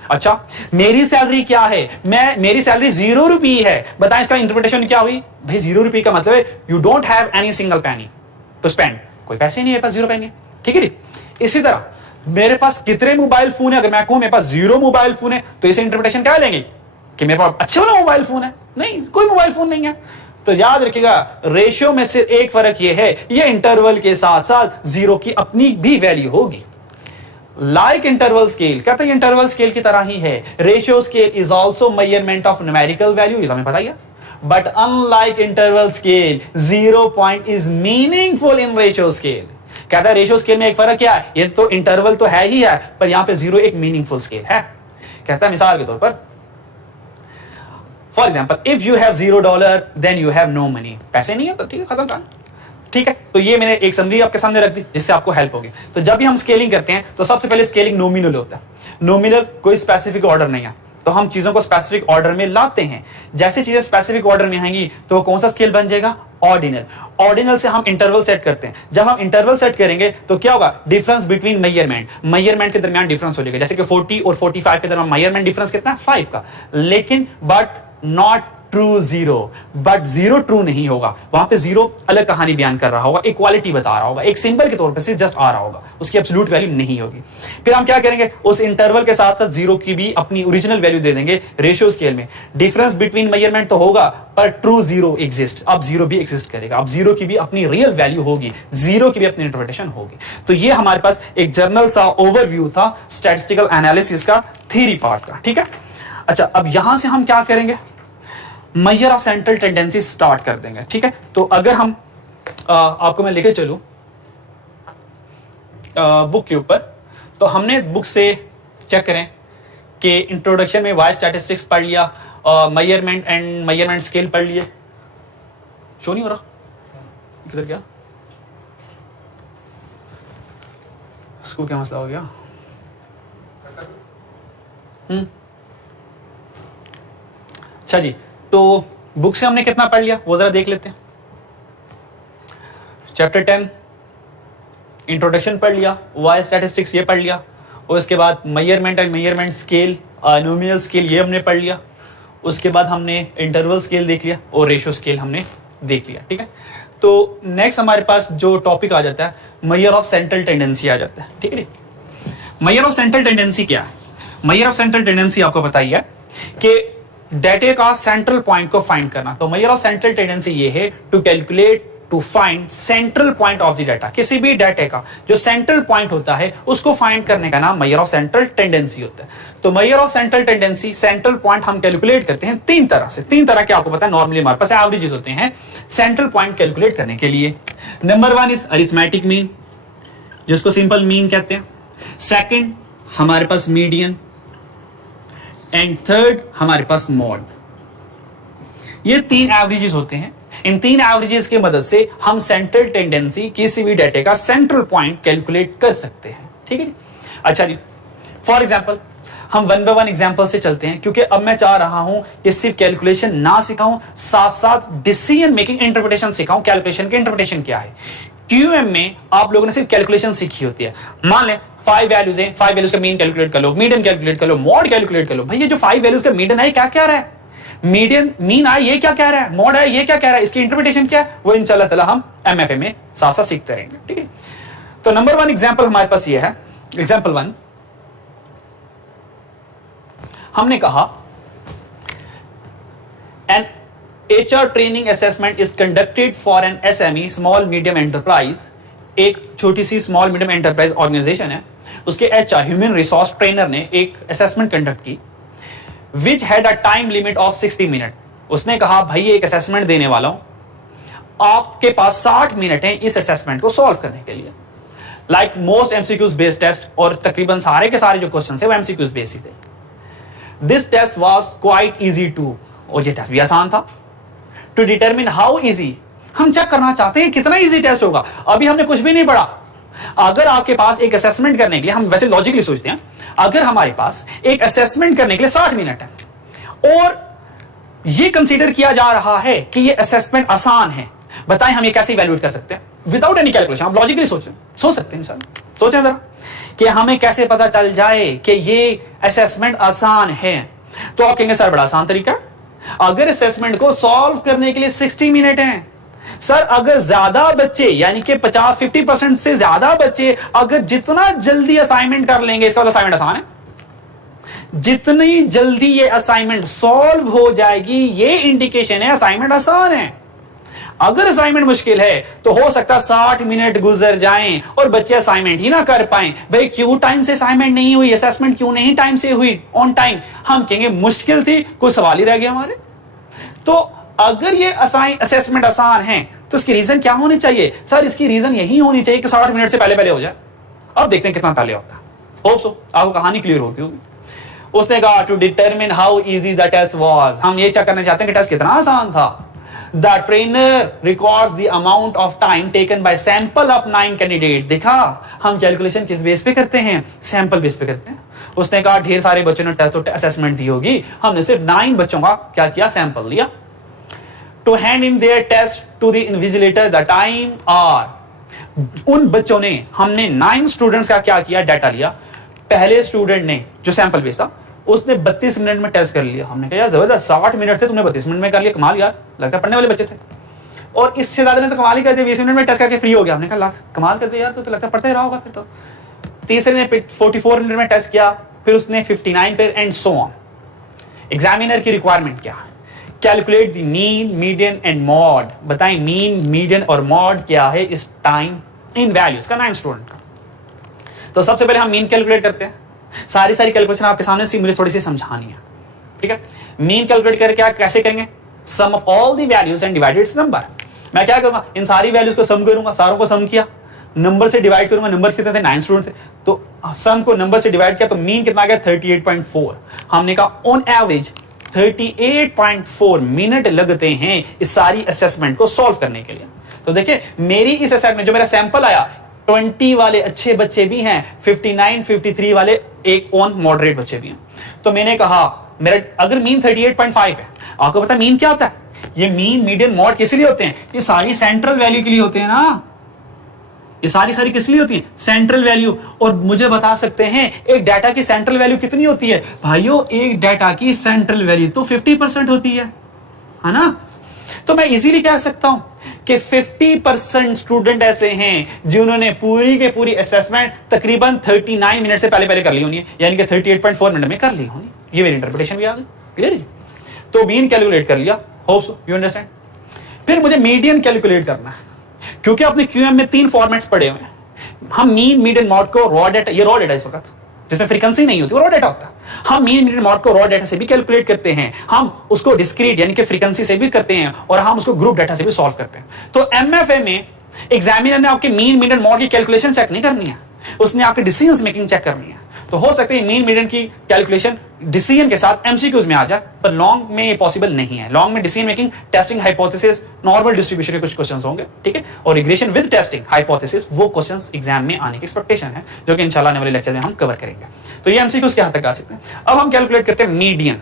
अच्छा, मेरी सैलरी क्या है, मेरी सैलरी 0 रुपये है, बताएं इसका इंटरप्रिटेशन क्या हुई। भाई 0 रुपये का मतलब है you don't have any single penny to spend, कोई पैसे नहीं है, पास 0 पेनी है, ठीक है। इसी तरह मेरे पास कितने मोबाइल फोन है, अगर मैं कहूं मेरे पास 0 मोबाइल फोन है, तो इसे इंटरप्रिटेशन क्या लेंगे कि मेरे पास अच्छे वाला मोबाइल फोन है, नहीं, कोई मोबाइल फोन नहीं है। तो याद रखिएगा रेशियो में सिर्फ एक फर्क यह है, ये इंटरवल के साथ साथ जीरो की अपनी भी वैल्यू होगी। लाइक इंटरवल स्केल, कहते हैं इंटरवल स्केल की तरह ही है। Ratio scale is also measurement of numerical value, ये हमें पता ही है। But unlike interval scale, 0 point is meaningful in ratio scale. कहता है रेशियो स्केल में एक फर्क क्या है, ये तो इंटरवल तो है ही है, पर यहां पे 0 एक मीनिंगफुल स्केल है। कहता है मिसाल के तौर पर, for example, if you have $0 then you have no money, पैसे नहीं है तो ठीक है, खत्म काम, ठीक है। तो ये मैंने एक समरी आपके सामने रख दी जिससे आपको हेल्प होगी। तो जब भी हम स्केलिंग करते हैं तो सबसे पहले स्केलिंग नॉमिनल होता है। नॉमिनल कोई स्पेसिफिक ऑर्डर नहीं है, तो हम चीजों को स्पेसिफिक ऑर्डर में लाते हैं। जैसे चीजें स्पेसिफिक ऑर्डर में आएंगी तो कौन सा स्केल बन जाएगा, ऑर्डिनल। ऑर्डिनल से हम इंटरवल सेट करते हैं। जब हम इंटरवल सेट करेंगे तो क्या होगा, डिफरेंस बिटवीन मेजरमेंट के दरमियान डिफरेंस हो जाएगा। जैसे कि 40 और 45 के दरमियान मेजरमेंट डिफरेंस कितना है, 5 का। लेकिन but not true 0, but 0 true नहीं होगा, वहां पे 0 अलग कहानी बयान कर रहा होगा, इक्वालिटी बता रहा होगा, एक सिंबल के तौर पे जस्ट आ रहा होगा, उसकी एब्सोल्यूट वैल्यू नहीं होगी। फिर हम क्या करेंगे, उस इंटरवल के साथ साथ 0 की भी अपनी ओरिजिनल वैल्यू दे देंगे। रेशियो स्केल में डिफरेंस बिटवीन मेजरमेंट तो होगा, पर ट्रू 0 एग्जिस्ट, अब 0 भी एग्जिस्ट करेगा, अब 0 की भी अपनी रियल वैल्यू होगी, 0 की भी अपनी इंटरप्रिटेशन होगी। तो ये हमारे पास एक जर्नल सा ओवरव्यू था स्टैटिस्टिकल एनालिसिस का, थ्योरी पार्ट का, ठीक है। अच्छा, अब यहां से हम क्या करेंगे, measure of central tendency start कर देंगे, ठीक है। तो अगर हम आपको मैं लेके चलूं बुक के ऊपर, तो हमने बुक से चेक करें कि इंट्रोडक्शन में वाई स्टैटिस्टिक्स पढ़ लिया, मेजरमेंट एंड मेजरमेंट स्केल पढ़ लिए। शो नहीं हो रहा, किधर गया, इसको क्या मसला हो गया। अच्छा जी, तो बुक से हमने कितना पढ़ लिया वो जरा देख लेते हैं। चैप्टर 10 इंट्रोडक्शन पढ़ लिया, वाई स्टैटिस्टिक्स ये पढ़ लिया, और उसके बाद measurement and measurement scale, nominal scale ये हमने पढ़ लिया, उसके बाद हमने इंटरवल स्केल देख लिया और रेशियो स्केल हमने देख लिया। ठीक है, तो नेक्स्ट हमारे पास जो टॉपिक आ जाता है मेजर ऑफ सेंट्रल टेंडेंसी आ जाता है। ठीक है, मेजर ऑफ सेंट्रल टेंडेंसी क्या है? मेजर ऑफ सेंट्रल टेंडेंसी आपको पता ही है कि डेटा का सेंट्रल पॉइंट को फाइंड करना। तो मेजर ऑफ सेंट्रल टेंडेंसी ये है to calculate, to find central point of the data. किसी भी डाटा का जो सेंट्रल पॉइंट होता है उसको फाइंड करने का नाम मेजर ऑफ सेंट्रल टेंडेंसी होता है। तो measure of central tendency, central point हम कैलकुलेट करते हैं तीन तरह से। तीन तरह के आपको पता है नॉर्मली हमारे पास एवरेजेस होते हैं सेंट्रल पॉइंट कैलकुलेट करने के लिए। नंबर 1 इज अरिथमेटिक मीन, जिसको सिंपल मीन कहते हैं। सेकंड हमारे पास मीडियन, एंड थर्ड हमारे पास मॉड। ये तीन एवरेजेस होते हैं। इन तीन एवरेजेस की मदद से हम सेंट्रल टेंडेंसी, किसी भी डाटा का सेंट्रल पॉइंट कैलकुलेट कर सकते हैं। ठीक है जी, अच्छा जी, फॉर एग्जांपल हम 1 बाय 1 एग्जांपल से चलते हैं, क्योंकि अब मैं चाह रहा हूं कि सिर्फ कैलकुलेशन ना सिखाऊं, साथ साथ डिसीजन मेकिंग इंटरप्रिटेशन सिखाऊं। कैलकुलेशन की इंटरप्रिटेशन क्या है? क्यूएम में आप लोगों ने सिर्फ कैलकुलेशन सीखी होती है। मान लें 5 वैल्यूज हैं, 5 वैल्यूज का मीन कैलकुलेट कर लो, मीडियन कैलकुलेट कर लो, मॉड कैलकुलेट कर लो। भाई ये जो 5 वैल्यूज का मीडियन है क्या क्या रहा है, मीडियन मीन आया ये क्या कह रहा है, मॉड है ये क्या कह रहा है, इसकी इंटरप्रिटेशन क्या है, वो इंशाल्लाह ताला हम एमएफए में साथ साथ सीखते रहेंगे। ठीक है, तो नंबर 1 एग्जांपल हमारे पास ये है। एग्जांपल 1 हमने कहा an HR training assessment is conducted for an SME, small medium enterprise. एक छोटी सी स्मॉल मीडियम एंटरप्राइज ऑर्गेनाइजेशन है, उसके HR ह्यूमन रिसोर्स ट्रेनर ने एक असेसमेंट कंडक्ट की which had a time limit of 60 minute. उसने कहा भाई ये एक असेसमेंट देने वाला हूं, आपके पास 60 मिनट हैं इस असेसमेंट को सॉल्व करने के लिए। Like most MCQs based test, और तकरीबन सारे के सारे जो क्वेश्चन थे वो MCQs बेस्ड ही थे। This test was quite easy to, और ये टेस्ट भी आसान था। टू डिटरमिन हाउ इजी, हम चेक करना चाहते हैं कितना इजी टेस्ट होगा। अभी हमने कुछ भी नहीं पढ़ा। अगर आपके पास एक असेसमेंट करने के लिए, हम वैसे लॉजिकली सोचते हैं, अगर हमारे पास एक असेसमेंट करने के लिए 60 मिनट है और यह कंसीडर किया जा रहा है कि यह असेसमेंट आसान है, बताएं हम ये कैसे इवैल्यूएट कर सकते हैं विदाउट एनी कैलकुलेशन? आप लॉजिकली सोच सकते हैं इंशाल्लाह। सोचें जरा कि हमें कैसे पता चल जाए कि ये असेसमेंट आसान है। तो आप कहेंगे सर बड़ा आसान तरीका है, अगर असेसमेंट को सॉल्व करने के लिए 60 मिनट है। सर अगर ज्यादा बच्चे, यानी कि 50-50% से ज्यादा बच्चे अगर जितना जल्दी असाइनमेंट कर लेंगे, इसका मतलब असाइनमेंट आसान है। जितनी जल्दी ये असाइनमेंट सॉल्व हो जाएगी, ये इंडिकेशन है असाइनमेंट आसान है। अगर असाइनमेंट मुश्किल है तो हो सकता है 60 मिनट गुजर जाएं और बच्चे असाइनमेंट ही ना कर पाएं। भाई क्यों टाइम से असाइनमेंट नहीं हुई, असेसमेंट क्यों नहीं टाइम से हुई, ऑन टाइम? हम कहेंगे मुश्किल थी, कुछ सवाल ही रह गए हमारे। तो अगर ये असेसमेंट आसान है तो इसकी रीजन क्या होनी चाहिए? सर इसकी रीजन यही होनी चाहिए कि 60 मिनट से पहले पहले हो जाए। अब देखते हैं कितना पहले होता है। होप सो आपको कहानी क्लियर होगी। उसने कहा to determine how easy the test was, हम ये चेक करना चाहते हैं कि टेस्ट कितना आसान था। The trainer records the amount of time taken by sample of 9 candidate. देखा हम कैलकुलेशन किस बेस पे करते हैं? सैंपल बेस पे करते हैं। उसने कहा ढेर सारे बच्चों ने टेस्ट असेसमेंट दी होगी, हमने सिर्फ 9 बच्चों का क्या किया, सैंपल लिया। To hand in their test to the invigilator, the time are, उन बच्चों ने, हमने 9 स्टूडेंट्स का क्या किया, डाटा लिया। पहले स्टूडेंट ने जो सैंपल बेस था उसने 32 मिनट में टेस्ट कर लिया। हमने कहा यार जबरदस्त, 60 मिनट थे तुमने 32 मिनट में कर लिया, कमाल यार, लगता है पढ़ने वाले बच्चे थे। और इससे ज्यादा ने तो कमाल ही कर दिया, 20 मिनट में टेस्ट करके फ्री हो गया। हमने कहा कमाल कर दिया यार, तो लगता है पढ़ते ही रहा होगा फिर तो। तीसरे ने 44 मिनट में टेस्ट किया, फिर उसने 59 पे, एंड सो ऑन। एग्जामिनर की रिक्वायरमेंट क्या है? Calculate the mean, median and mod. बताएं मीन, मीडियन और मॉड क्या है इस टाइम इन वैल्यूज का 9 स्टूडेंट का। तो सबसे पहले हम मीन कैलकुलेट करते हैं। सारी कैलकुलेशन आपके सामने सी, मुझे थोड़ी सी समझानी है, ठीक है। मीन कैलकुलेट करके आप कैसे करेंगे? Sum of all the values and divided its number. मैं क्या करूंगा, इन सारी वैल्यूज को सम करूंगा, सारों को सम किया, नंबर से डिवाइड करूंगा। नंबर कितने थे? 9 स्टूडेंट से, तो सम को नंबर से डिवाइड किया तो मीन कितना आ गया? 38.4। हमने कहा ऑन एवरेज 38.4 मिनट लगते हैं इस सारी असेसमेंट को सॉल्व करने के लिए। तो देखिए मेरी इस असेसमेंट, जो मेरा सैंपल आया, 20 वाले अच्छे बच्चे भी हैं, 59, 53 वाले एक ऑन मॉडरेट बच्चे भी हैं। तो मैंने कहा मेरा अगर मीन 38.5 है, आपको पता है मीन क्या होता है? ये मीन, मीडियन, मॉड किस लिए होते हैं? ये सारी सेंट्रल वैल्यू के लिए होते हैं ना, ये सारी किस लिए होती है? Central value. और मुझे बता सकते हैं एक डाटा की सेंट्रल वैल्यू कितनी होती है? भाइयों एक डाटा की सेंट्रल वैल्यू तो 50% होती है ना? तो मैं इजीली कह सकता हूं कि 50% स्टूडेंट ऐसे हैं जिन्होंने पूरी के पूरी असेसमेंट तकरीबन 39 मिनट से पहले कर ली होनी है, यानी कि 38.4 मिनट में कर ली होनी। ये मेरी इंटरप्रिटेशन भी आ गई, क्लियर है? तो मीन कैलकुलेट कर लिया, होप सो यू अंडरस्टैंड। फिर मुझे मीडियन कैलकुलेट करना है, क्योंकि अपने क्यूएम में 3 फॉर्मेट्स पड़े हुए हैं। हम मीन, मीडियन, मॉड को रॉ डाटा, ये रॉ डाटा इस वक्त जिसमें फ्रीक्वेंसी नहीं होती, वो रॉ डाटा होता है। हम मीन, मीडियन, मॉड को रॉ डाटा से भी कैलकुलेट करते हैं, हम उसको डिस्क्रीट यानी कि फ्रीक्वेंसी से भी करते हैं, और हम उसको ग्रुप डाटा से भी सॉल्व करते हैं। तो एमएफए में एग्जामिनर ने आपके मीन, मीडियन, मॉड की कैलकुलेशन चेक नहीं करनी है, उसने आपकी डिसीजन मेकिंग चेक करनी है। तो हो सकता है मीन, मीडियन की कैलकुलेशन डिसीजन के साथ एमसीक्यूज में आ जाए, पर लॉन्ग में ये पॉसिबल नहीं है। लॉन्ग में decision making, testing, hypothesis, normal distribution के कुछ क्वेश्चंस होंगे, ठीक है, और रिग्रेशन विद टेस्टिंग, हाइपोथेसिस, वो क्वेश्चंस एग्जाम में आने की एक्सपेक्टेशन है, जो कि इंशाल्लाह आने वाले लेक्चर में हम कवर करेंगे। तो ये एमसीक्यूज के हद तक आ सकते हैं। अब हम कैलकुलेट करते हैं मीडियन।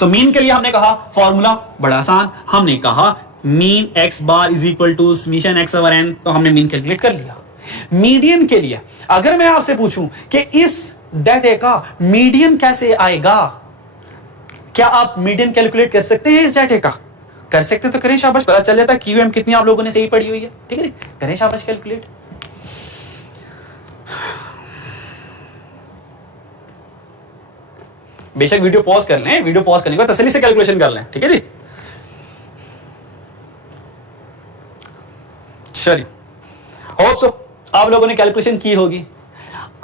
तो मीन के लिए हमने कहा फॉर्मूला बड़ा आसान, हमने कहा mean x bar is equal to summation x over n, तो हमने मीन कैलकुलेट कर लिया। मीडियन के लिए अगर मैं आपसे पूछूं कि इस डाटा का मीडियन कैसे आएगा, क्या आप मीडियन कैलकुलेट कर सकते हैं? इस डाटा का कर सकते हैं तो करें, शाबाश, पता चल जाता है क्यूएम कितनी आप लोगों ने सही पढ़ी हुई है, ठीक है, करें शाबाश कैलकुलेट। बेशक वीडियो पॉज कर लें, वीडियो पॉज करने के बाद तसल्ली से कैलकुलेशन कर लें, ठीक है जी। चलिए, होप सो आप लोगों ने कैलकुलेशन की होगी।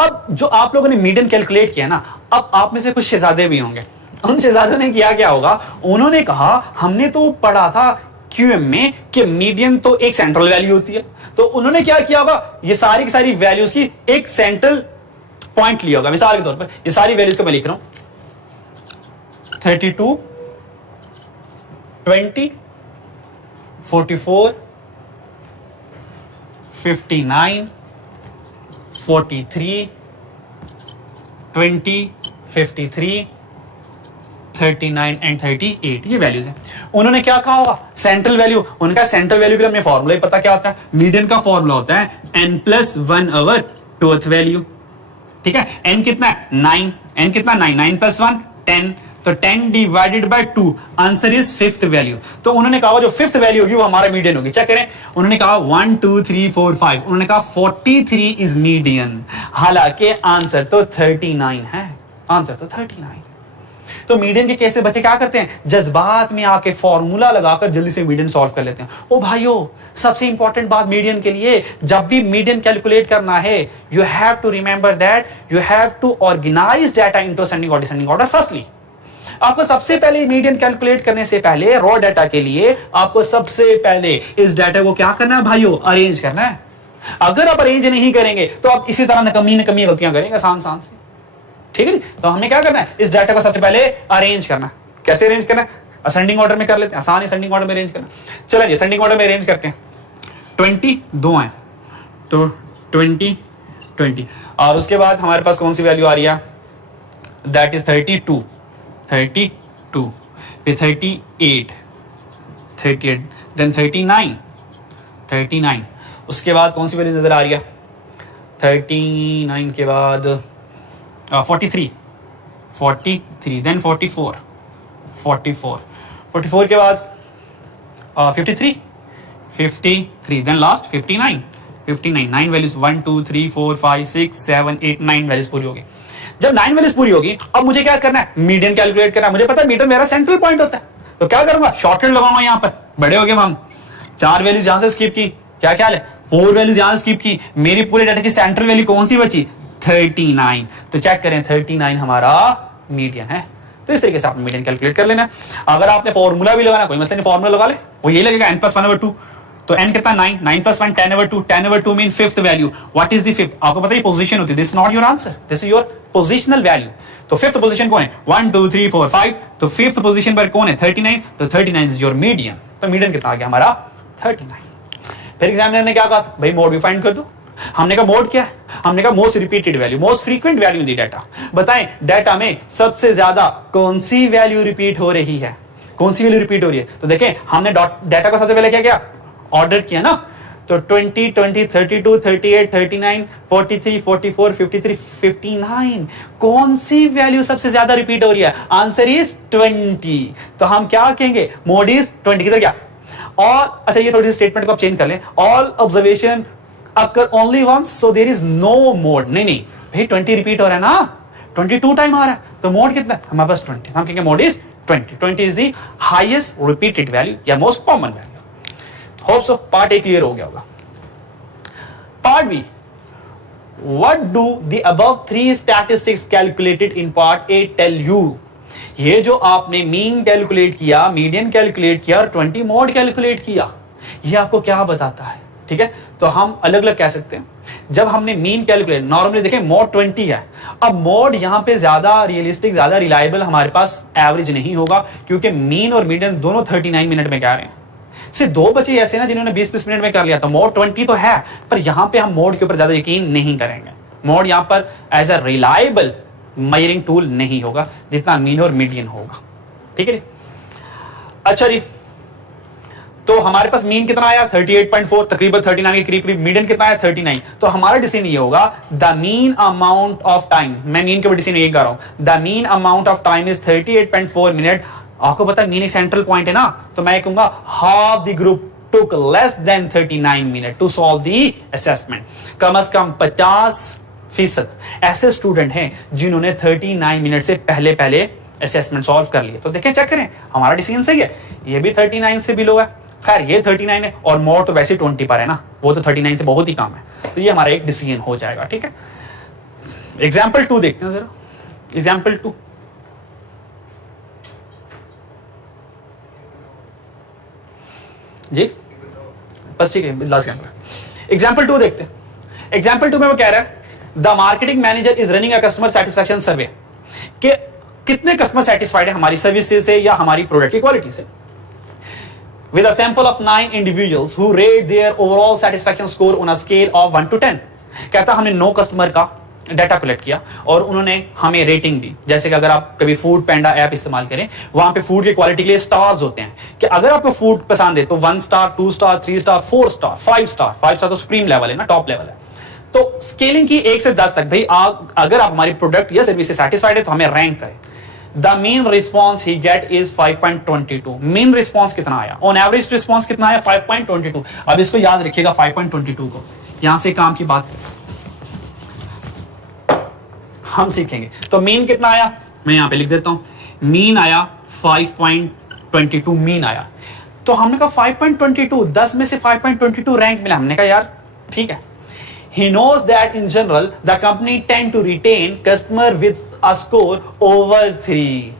अब जो आप लोगों ने मीडियन कैलकुलेट किया ना, अब आप में से कुछ शहजादे भी होंगे, उन शहजादों ने किया क्या होगा, उन्होंने कहा हमने तो पढ़ा था क्यूएम में कि मीडियन तो एक सेंट्रल वैल्यू होती है, तो उन्होंने क्या किया होगा, ये सारी की सारी वैल्यूज की एक सेंट्रल पॉइंट लिया होगा। मिसाल के तौर पर ये सारी वैल्यूज को मैं लिख रहा हूं 32, 20, 44, 59, 43, 20, 53, 39 एंड 38, ये वैल्यूज हैं। उन्होंने क्या कहा होगा, सेंट्रल वैल्यू। उनका सेंट्रल वैल्यू के लिए हमें फॉर्मूला ही पता क्या होता है, मीडियन का फॉर्मूला होता है n+1 ओवर ट्वेल्थ वैल्यू, ठीक है। n कितना है 9, n कितना 9, 9 + 1 10, तो 10 divided by 2, answer is fifth value. तो उन्होंने कहा जो फिफ्थ वैल्यू होगी वो हमारा मीडियन होगी। चेक करें, उन्होंने कहा 1 2 3 4 5, उन्होंने कहा 43 इज मीडियन, हालांकि आंसर तो 39 है, आंसर तो 39। तो मीडियन के केस में बच्चे क्या करते हैं, जज्बात में आके फॉर्मूला लगाकर जल्दी से मीडियन सॉल्व कर लेते हैं। ओ भाइयों, सबसे इंपॉर्टेंट बात मीडियन के लिए, जब भी मीडियन कैलकुलेट करना है, you have to remember that you have to organise data into ascending और डिसेंडिंग ऑर्डर। फर्स्टली आपको सबसे पहले मीडियन कैलकुलेट करने से पहले रॉ डाटा के लिए आपको सबसे पहले इस डाटा को क्या करना है भाइयों, अरेंज करना है। अगर आप अरेंज नहीं करेंगे तो आप इसी तरह नकमी गलतियां करेंगे आसान से, ठीक है। तो हमने क्या करना है, इस डाटा को सबसे पहले अरेंज करना। कैसे अरेंज करना है, असेंडिंग ऑर्डर में कर लेते हैं, आसान असेंडिंग ऑर्डर में अरेंज करना। चलिए असेंडिंग ऑर्डर में अरेंज करते हैं। 20 दो हैं तो 20 20, और उसके बाद हमारे पास कौन सी वैल्यू आ रही है, दैट इज 32 32, फिर 38 38, देन 39 उसके बाद कौन सी वैल्यू नजर आ रही है, 39 के बाद 43 देन 44 के बाद 53 देन लास्ट 59 9 वैल्यूज 1 2 3 4 5 6 7 8 9 वैल्यूज पूरी होगी। जब 9 वैल्यूज पूरी होगी, अब मुझे क्या करना है, मीडियन कैलकुलेट करना है। मुझे पता है मीडियन मेरा सेंट्रल पॉइंट होता है, तो क्या करूंगा, शॉर्टकट लगाऊंगा। यहां पर बड़े हो गए हम, 4 वैल्यूज यहां से स्किप की, क्या ख्याल है, 4 वैल्यूज यहां से स्किप की, मेरी पूरे डाटा की सेंट्रल वैल्यू कौन सी बची, 39। तो चेक करें 39 हमारा मीडियन है। तो इस तरीके से आपने मीडियन कैलकुलेट कर लेना। अगर आपने फॉर्मूला भी लगाना, कोई मसला नहीं, फॉर्मूला लगा ले, वो यही लगेगा n+1/2। तो n कितना 9, 9 + 1 10/2, 10/2 mean fifth value. What is the fifth, आपको पता है पोजीशन होती है, this not your answer, this is your positional value. तो फिफ्थ पोजीशन कौन है, 1 2 3 4 5, तो फिफ्थ पोजीशन पर कौन है 39, तो 39 इज योर मीडियन। तो मीडियन कितना आ गया हमारा 39। फिर एग्जामिनर ने क्या कहा, भाई मोड भी फाइंड कर दो। हमने कहा मोड क्या है, हमने कहा most repeated value, most frequent value in the data. बताएं डाटा में सबसे ज्यादा कौन सी वैल्यू रिपीट हो रही है, कौन सी वैल्यू रिपीट हो रही है। तो देखें हमने डाटा को सबसे पहले क्या किया, ऑर्डर किया ना। तो 20, 20, 32, 38, 39, 43, 44, 53, 59, कौन सी वैल्यू सबसे ज्यादा रिपीट हो रही है? Answer is 20। तो हम क्या कहेंगे, मोड इज 20। किधर क्या, और अच्छा ये थोड़ी सी स्टेटमेंट को आप चेंज कर लें, all observation occur only once so there is no mode. नहीं भाई 20 रिपीट हो रहा है ना, 22 टाइम आ रहा है, तो मोड कितना हमारे पास 20। हम कहेंगे mode is 20। 20 is the highest repeated value या most common value. Hope so part A clear हो गया होगा। Part B, what do the above 3 statistics calculated in part A tell you. ये जो आपने मीन कैलकुलेट किया, मीडियन कैलकुलेट किया और 20 मोड कैलकुलेट किया, ये आपको क्या बताता है? ठीक है, तो हम अलग अलग कह सकते हैं। जब हमने मीन कैलकुलेट, नॉर्मली देखें मोड 20 है, अब मोड यहां पे ज्यादा रियलिस्टिक, ज्यादा रिलायबल हमारे पास एवरेज नहीं होगा, क्योंकि मीन और मीडियन दोनों 39 मिनट में कह रहे हैं। सिर्फ 2 बचे ऐसे ना जिन्होंने 20-20 मिनट में कर लिया, तो मोड 20 तो है, पर यहां पे हम मोड के ऊपर ज्यादा यकीन नहीं करेंगे। मोड यहां पर as a reliable measuring tool नहीं होगा जितना मीन और मीडियन होगा। ठीक है जी, अच्छा जी, तो हमारे पास मीन कितना आया 38.4, तकरीबन 39 के करीब करीब। मीडियन कितना आया 39। तो हमारा डिसीजन ये होगा the mean amount of time, मैं मीन के ऊपर डिसीजन ये कर रहा हूं, the mean amount of time is 38.4 minute. आपको पता है मीन एक सेंट्रल पॉइंट है ना, तो मैं कहूंगा half the group took less than 39 minutes to solve the assessment। कम से कम 50% ऐसे स्टूडेंट हैं जिन्होंने 39 मिनट से पहले पहले असेसमेंट सॉल्व कर लिए। तो देखें, चेक करें, हमारा डिसीजन सही है। ये भी 39 से बिलो है, खैर ये 39 है, और मोड तो वैसे 20 पर है ना, वो तो 39 से बहुत ही कम है, तो ये हमारा एक डिसीजन हो जाएगा। ठीक है, एग्जाम्पल 2 देखते हैं जरा। एग्जाम्पल 2, जी बस ठीक है, लास्ट एग्जाम्पल 2 देखते हैं। एग्जाम्पल 2 में वो कह रहा है the marketing manager is running a customer satisfaction survey, कि कितने कस्टमर सेटिस्फाइड है हमारी सर्विस से या हमारी प्रोडक्ट की क्वालिटी से। With a sample of 9 individuals who rate their overall satisfaction score on a scale of 1 to 10। कहता हमने 9 कस्टमर का डाटा कलेक्ट किया और उन्होंने हमें रेटिंग दी। जैसे कि अगर आप कभी फूड पैंडा ऐप इस्तेमाल करें, वहां पे फूड की क्वालिटी के लिए स्टार्स होते हैं, कि अगर आपको फूड पसंद है तो 1 star, 2 star, 3 star, 4 star, 5 star. 5 star तो सुप्रीम लेवल है ना, टॉप लेवल है। तो स्केलिंग की 1 से 10 तक, भाई अगर आप हमारी प्रोडक्ट या सर्विस से सेटिस्फाइड है तो हमें रैंक करें। The mean response he get is 5.22। Mean response कितना आया, ऑन एवरेज रिस्पॉन्स कितना आया 5.22। अब इसको याद रखिएगा 5.22 को, यहां से काम की बात हम सीखेंगे। तो मीन कितना आया, मैं यहां पे लिख देता हूं, मीन आया 5.22 मीन आया। तो हमने कहा 5.22, 10 में से 5.22 रैंक मिला। हमने कहा यार ठीक है। He knows that in general the company tend to retain customer with a score over 3।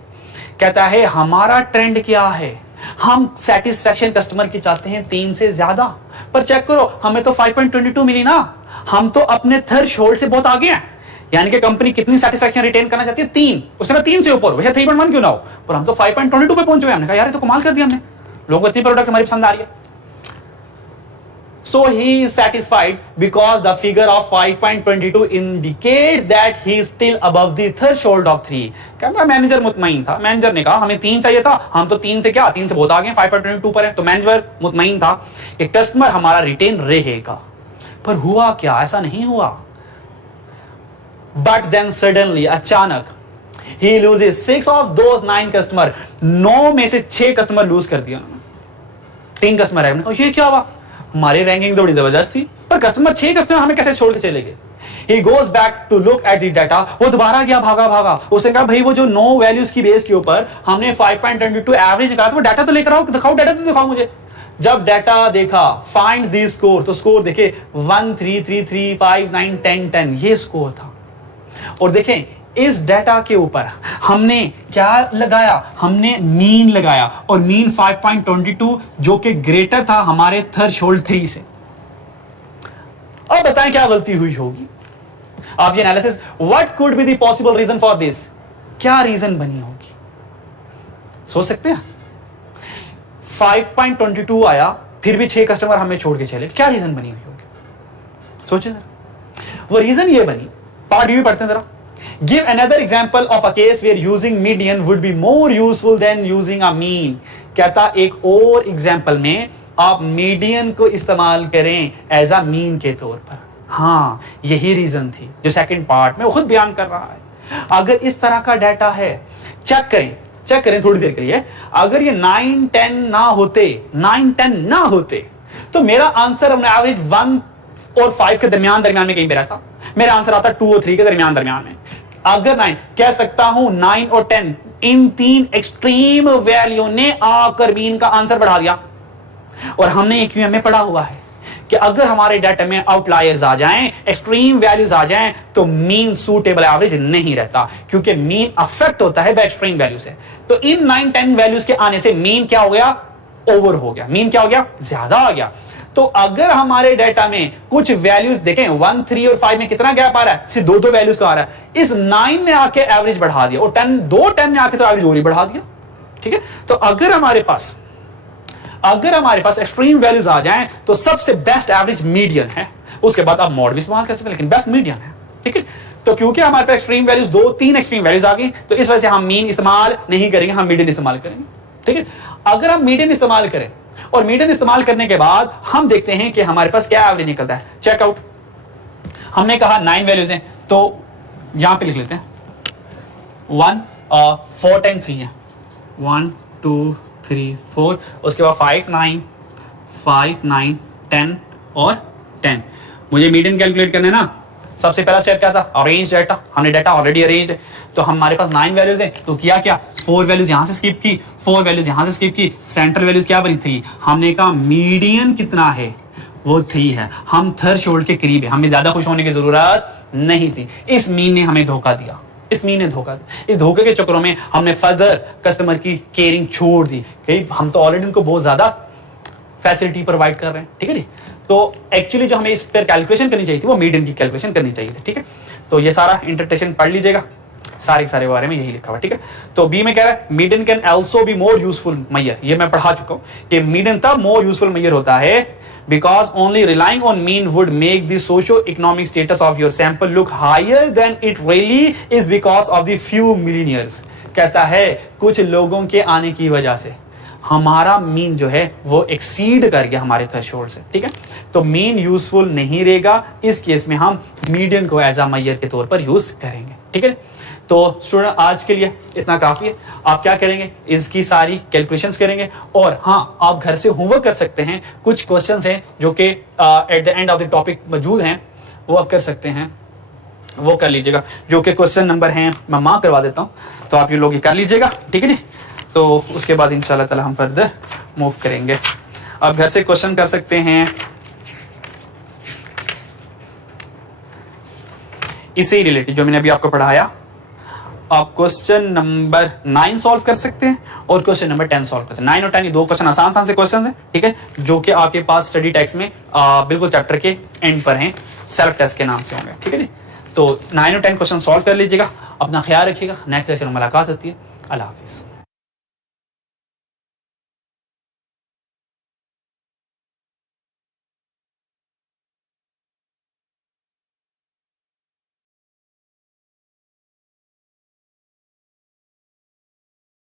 कहता है हमारा ट्रेंड क्या है, हम सेटिस्फैक्शन कस्टमर की चाहते हैं 3 से ज्यादा, पर चेक करो हमें तो 5.22 मिली ना, हम तो अपने थ्रेशोल्ड से बहुत आगे हैं। यानी कि कंपनी कितनी सेटिस्फैक्शन रिटेन करना चाहती है 3, उसने कहा 3 से ऊपर, भैया 3.1 क्यों ना हो, पर हम तो 5.22 पे पहुंचे हुए। हमने कहा यार ये तो कमाल कर दिया हमने, लोगों को इतनी प्रोडक्ट हमारी पसंद आ रही है। So he is satisfied because the figure of 5.22 indicates that he is still above the threshold of 3। कहता मैनेजर मुतमईन था, मैनेजर ने कहा हमें 3 चाहिए था, हम तो 3 से क्या 3 से बहुत आगे हैं, 5.22 पर है। तो मैनेजर मुतमईन था कि कस्टमर हमारा रिटेन रहेगा। पर हुआ क्या, ऐसा नहीं हुआ। बट देन सडनली, अचानक, he loses 6 of those 9 customer, 9 में से 6 कस्टमर लूज कर दिया। 3 कस्टमर है, ये क्या हुआ, हमारी रैंकिंग तो बड़ी जबरदस्त थी, पर कस्टमर 6 कस्टमर हमें कैसे छोड़ के चले गए। He goes back to look at the data। वो दोबारा गया, भागा। उसने कहा भाई वो जो 9 वैल्यूज की बेस के ऊपर हमने 5.22 एवरेज निकाला, तो वो डाटा तो लेकर आओ, दिखाओ डाटा तो दिखाओ मुझे। जब डाटा देखा, फाइंड दी स्कोर, तो स्कोर देखे 1 3 3 3 5 9 10 10, ये स्कोर था। और देखें इस डाटा के ऊपर हमने क्या लगाया, हमने मीन लगाया, और मीन 5.22 जो कि ग्रेटर था हमारे थ्रेशोल्ड 3 से। अब बताएं क्या गलती हुई होगी। आप ये analysis, what could be the possible reason for this, क्या रीजन बनी होगी, सोच सकते हैं। 5.22 आया, फिर भी 6 कस्टमर हमें छोड़ के चले, क्या रीजन बनी हुई होगी, सोचिए जरा, वो रीजन ये बनी, पार्ट बी पढ़ते हैं जरा। Give another example of a case where using median would be more useful than using a mean. कहता एक और एग्जांपल में आप मीडियन को इस्तेमाल करें एज अ मीन के तौर पर। हाँ, यही रीजन थी जो सेकंड पार्ट में वो खुद बयान कर रहा है। अगर इस तरह का डाटा है, चेक करें थोड़ी देर के लिए, अगर ये 9, 10 ना होते, 9, 10 ना होते, तो मेरा आंसर अपने एवरेज 1 और 5 के दरमियान में कहीं पे रहता। मेरा आंसर आता 2 और 3 के दरमियान में। अगर 9 कह सकता हूं, 9 और 10 इन तीन एक्सट्रीम वैल्यू ने आकर मीन का आंसर बढ़ा दिया। और हमने एक में पढ़ा हुआ है कि अगर हमारे डाटा में आउटलायर्स आ जाएं, एक्सट्रीम वैल्यूज आ जाएं, तो मीन सूटेबल एवरेज नहीं रहता, क्योंकि मीन अफेक्ट होता है बाय एक्सट्रीम वैल्यू से। तो इन 9, 10 वैल्यूज के आने से मीन क्या हो गया? ओवर हो गया। मीन क्या हो गया? ज्यादा आ गया। तो अगर हमारे डाटा में कुछ वैल्यूज देखें, 1, 3 और 5 में कितना गैप आ रहा है? सिर्फ दो वैल्यूज का आ रहा है। इस 9 में आके एवरेज बढ़ा दिया, और 10 में आके तो एवरेज और ही बढ़ा दिया। ठीक है, तो अगर हमारे पास एक्सट्रीम वैल्यूज आ जाएं, तो सबसे बेस्ट एवरेज मीडियन है। उसके बाद आप मॉड भी इस्तेमाल कर सकते हैं, लेकिन बेस्ट मीडियन है। ठीक है, तो क्योंकि हमारे पास एक्सट्रीम वैल्यूज 2-3 एक्सट्रीम वैल्यूज आ गई, तो इस वजह से हम मीन इस्तेमाल नहीं करेंगे, हम मीडियन इस्तेमाल करेंगे। ठीक है, अगर हम मीडियन इस्तेमाल करें और मीडियन इस्तेमाल करने के बाद हम देखते हैं कि हमारे पास क्या एवरेज निकलता है। चेकआउट, हमने कहा 9 वैल्यूज हैं, तो यहां पे लिख लेते हैं 1, 4 टाइम 3 है, 1, 2, 3, 4, उसके बाद 5, 9, 10 और 10। मुझे मीडियन कैलकुलेट करना है ना। सबसे पहला स्टेप क्या था? Arrange data. हमने डाटा ऑलरेडी अरेंज है, तो हमारे पास 9 वैल्यूज है, तो किया क्या? 4 वैल्यूज यहां से स्किप की, 4 वैल्यूज यहां से स्किप की, सेंट्रल वैल्यूज क्या बनी? 3। हमने कहा मीडियन कितना है? वो 3 है। हम थ्रेशोल्ड के करीब है, हमें ज्यादा खुश होने की जरूरत नहीं थी। इस मीन ने हमें धोखा दिया, इस धोखे के चक्करों में हमने फर्दर कस्टमर की केयरिंग छोड़ दी कि हम तो ऑलरेडी उनको बहुत ज्यादा फैसिलिटी प्रोवाइड कर रहे हैं। ठीक है जी, तो एक्चुअली जो हमें इस पर कैलकुलेशन करनी चाहिए थी, वो मीडियन की कैलकुलेशन करनी चाहिए थी। ठीक है, तो ये सारा इंटरप्रिटेशन पढ़ लीजिएगा, सारे बारे में यही लिखा हुआ। ठीक है, तो बी में कह रहा है median can also be more useful measure. ये मैं पढ़ा चुका हूं कि मीडियन तब मोर यूजफुल मेजर होता है because only relying on mean would make the socio-economic status of your sample look higher than it really is because of the few millionaires। कहता है कुछ लोगों के आने की वजह से हमारा मीन जो है वो एक्सीड कर गया हमारे थ्रेशोल्ड से। ठीक है, तो मीन यूजफुल नहीं रहेगा। इस केस में हम मीडियन को एज अ मेजर के तौर पर यूज करेंगे। ठीक है, तो स्टूडेंट आज के लिए इतना काफी है। आप क्या करेंगे? इसकी सारी कैलकुलेशंस करेंगे, और हाँ, आप घर से होमवर्क कर सकते हैं। कुछ क्वेश्चंस हैं जो कि at the end of the topic मौजूद हैं, वो आप कर सकते हैं, वो कर लीजिएगा। जो कि क्वेश्चन नंबर हैं मैं मार्क करवा देता हूं, तो आप ये लोग ये कर लीजिएगा। ठीक है जी, तो उसके बाद इंशाल्लाह ताला हम फर्दर मूव करेंगे। आप घर से क्वेश्चन कर सकते हैं इससे रिलेटेड जो मैंने अभी आपको पढ़ाया। आप क्वेश्चन नंबर 9 सॉल्व कर सकते हैं और क्वेश्चन नंबर 10 सॉल्व कर सकते हैं। 9 और 10 ये दो क्वेश्चन आसान से क्वेश्चन हैं। ठीक है, जो कि आपके पास स्टडी टेक्स्ट में बिल्कुल चैप्टर के एंड पर हैं, सेल्फ टेस्ट के नाम से होंगे। ठीक है जी, तो 9 और 10 क्वेश्चन सॉल्व कर लीजिएगा। अपना ख्याल रखिएगा। नेक्स्ट लेक्चर में मुलाकात होती है। अल्लाह हाफिज।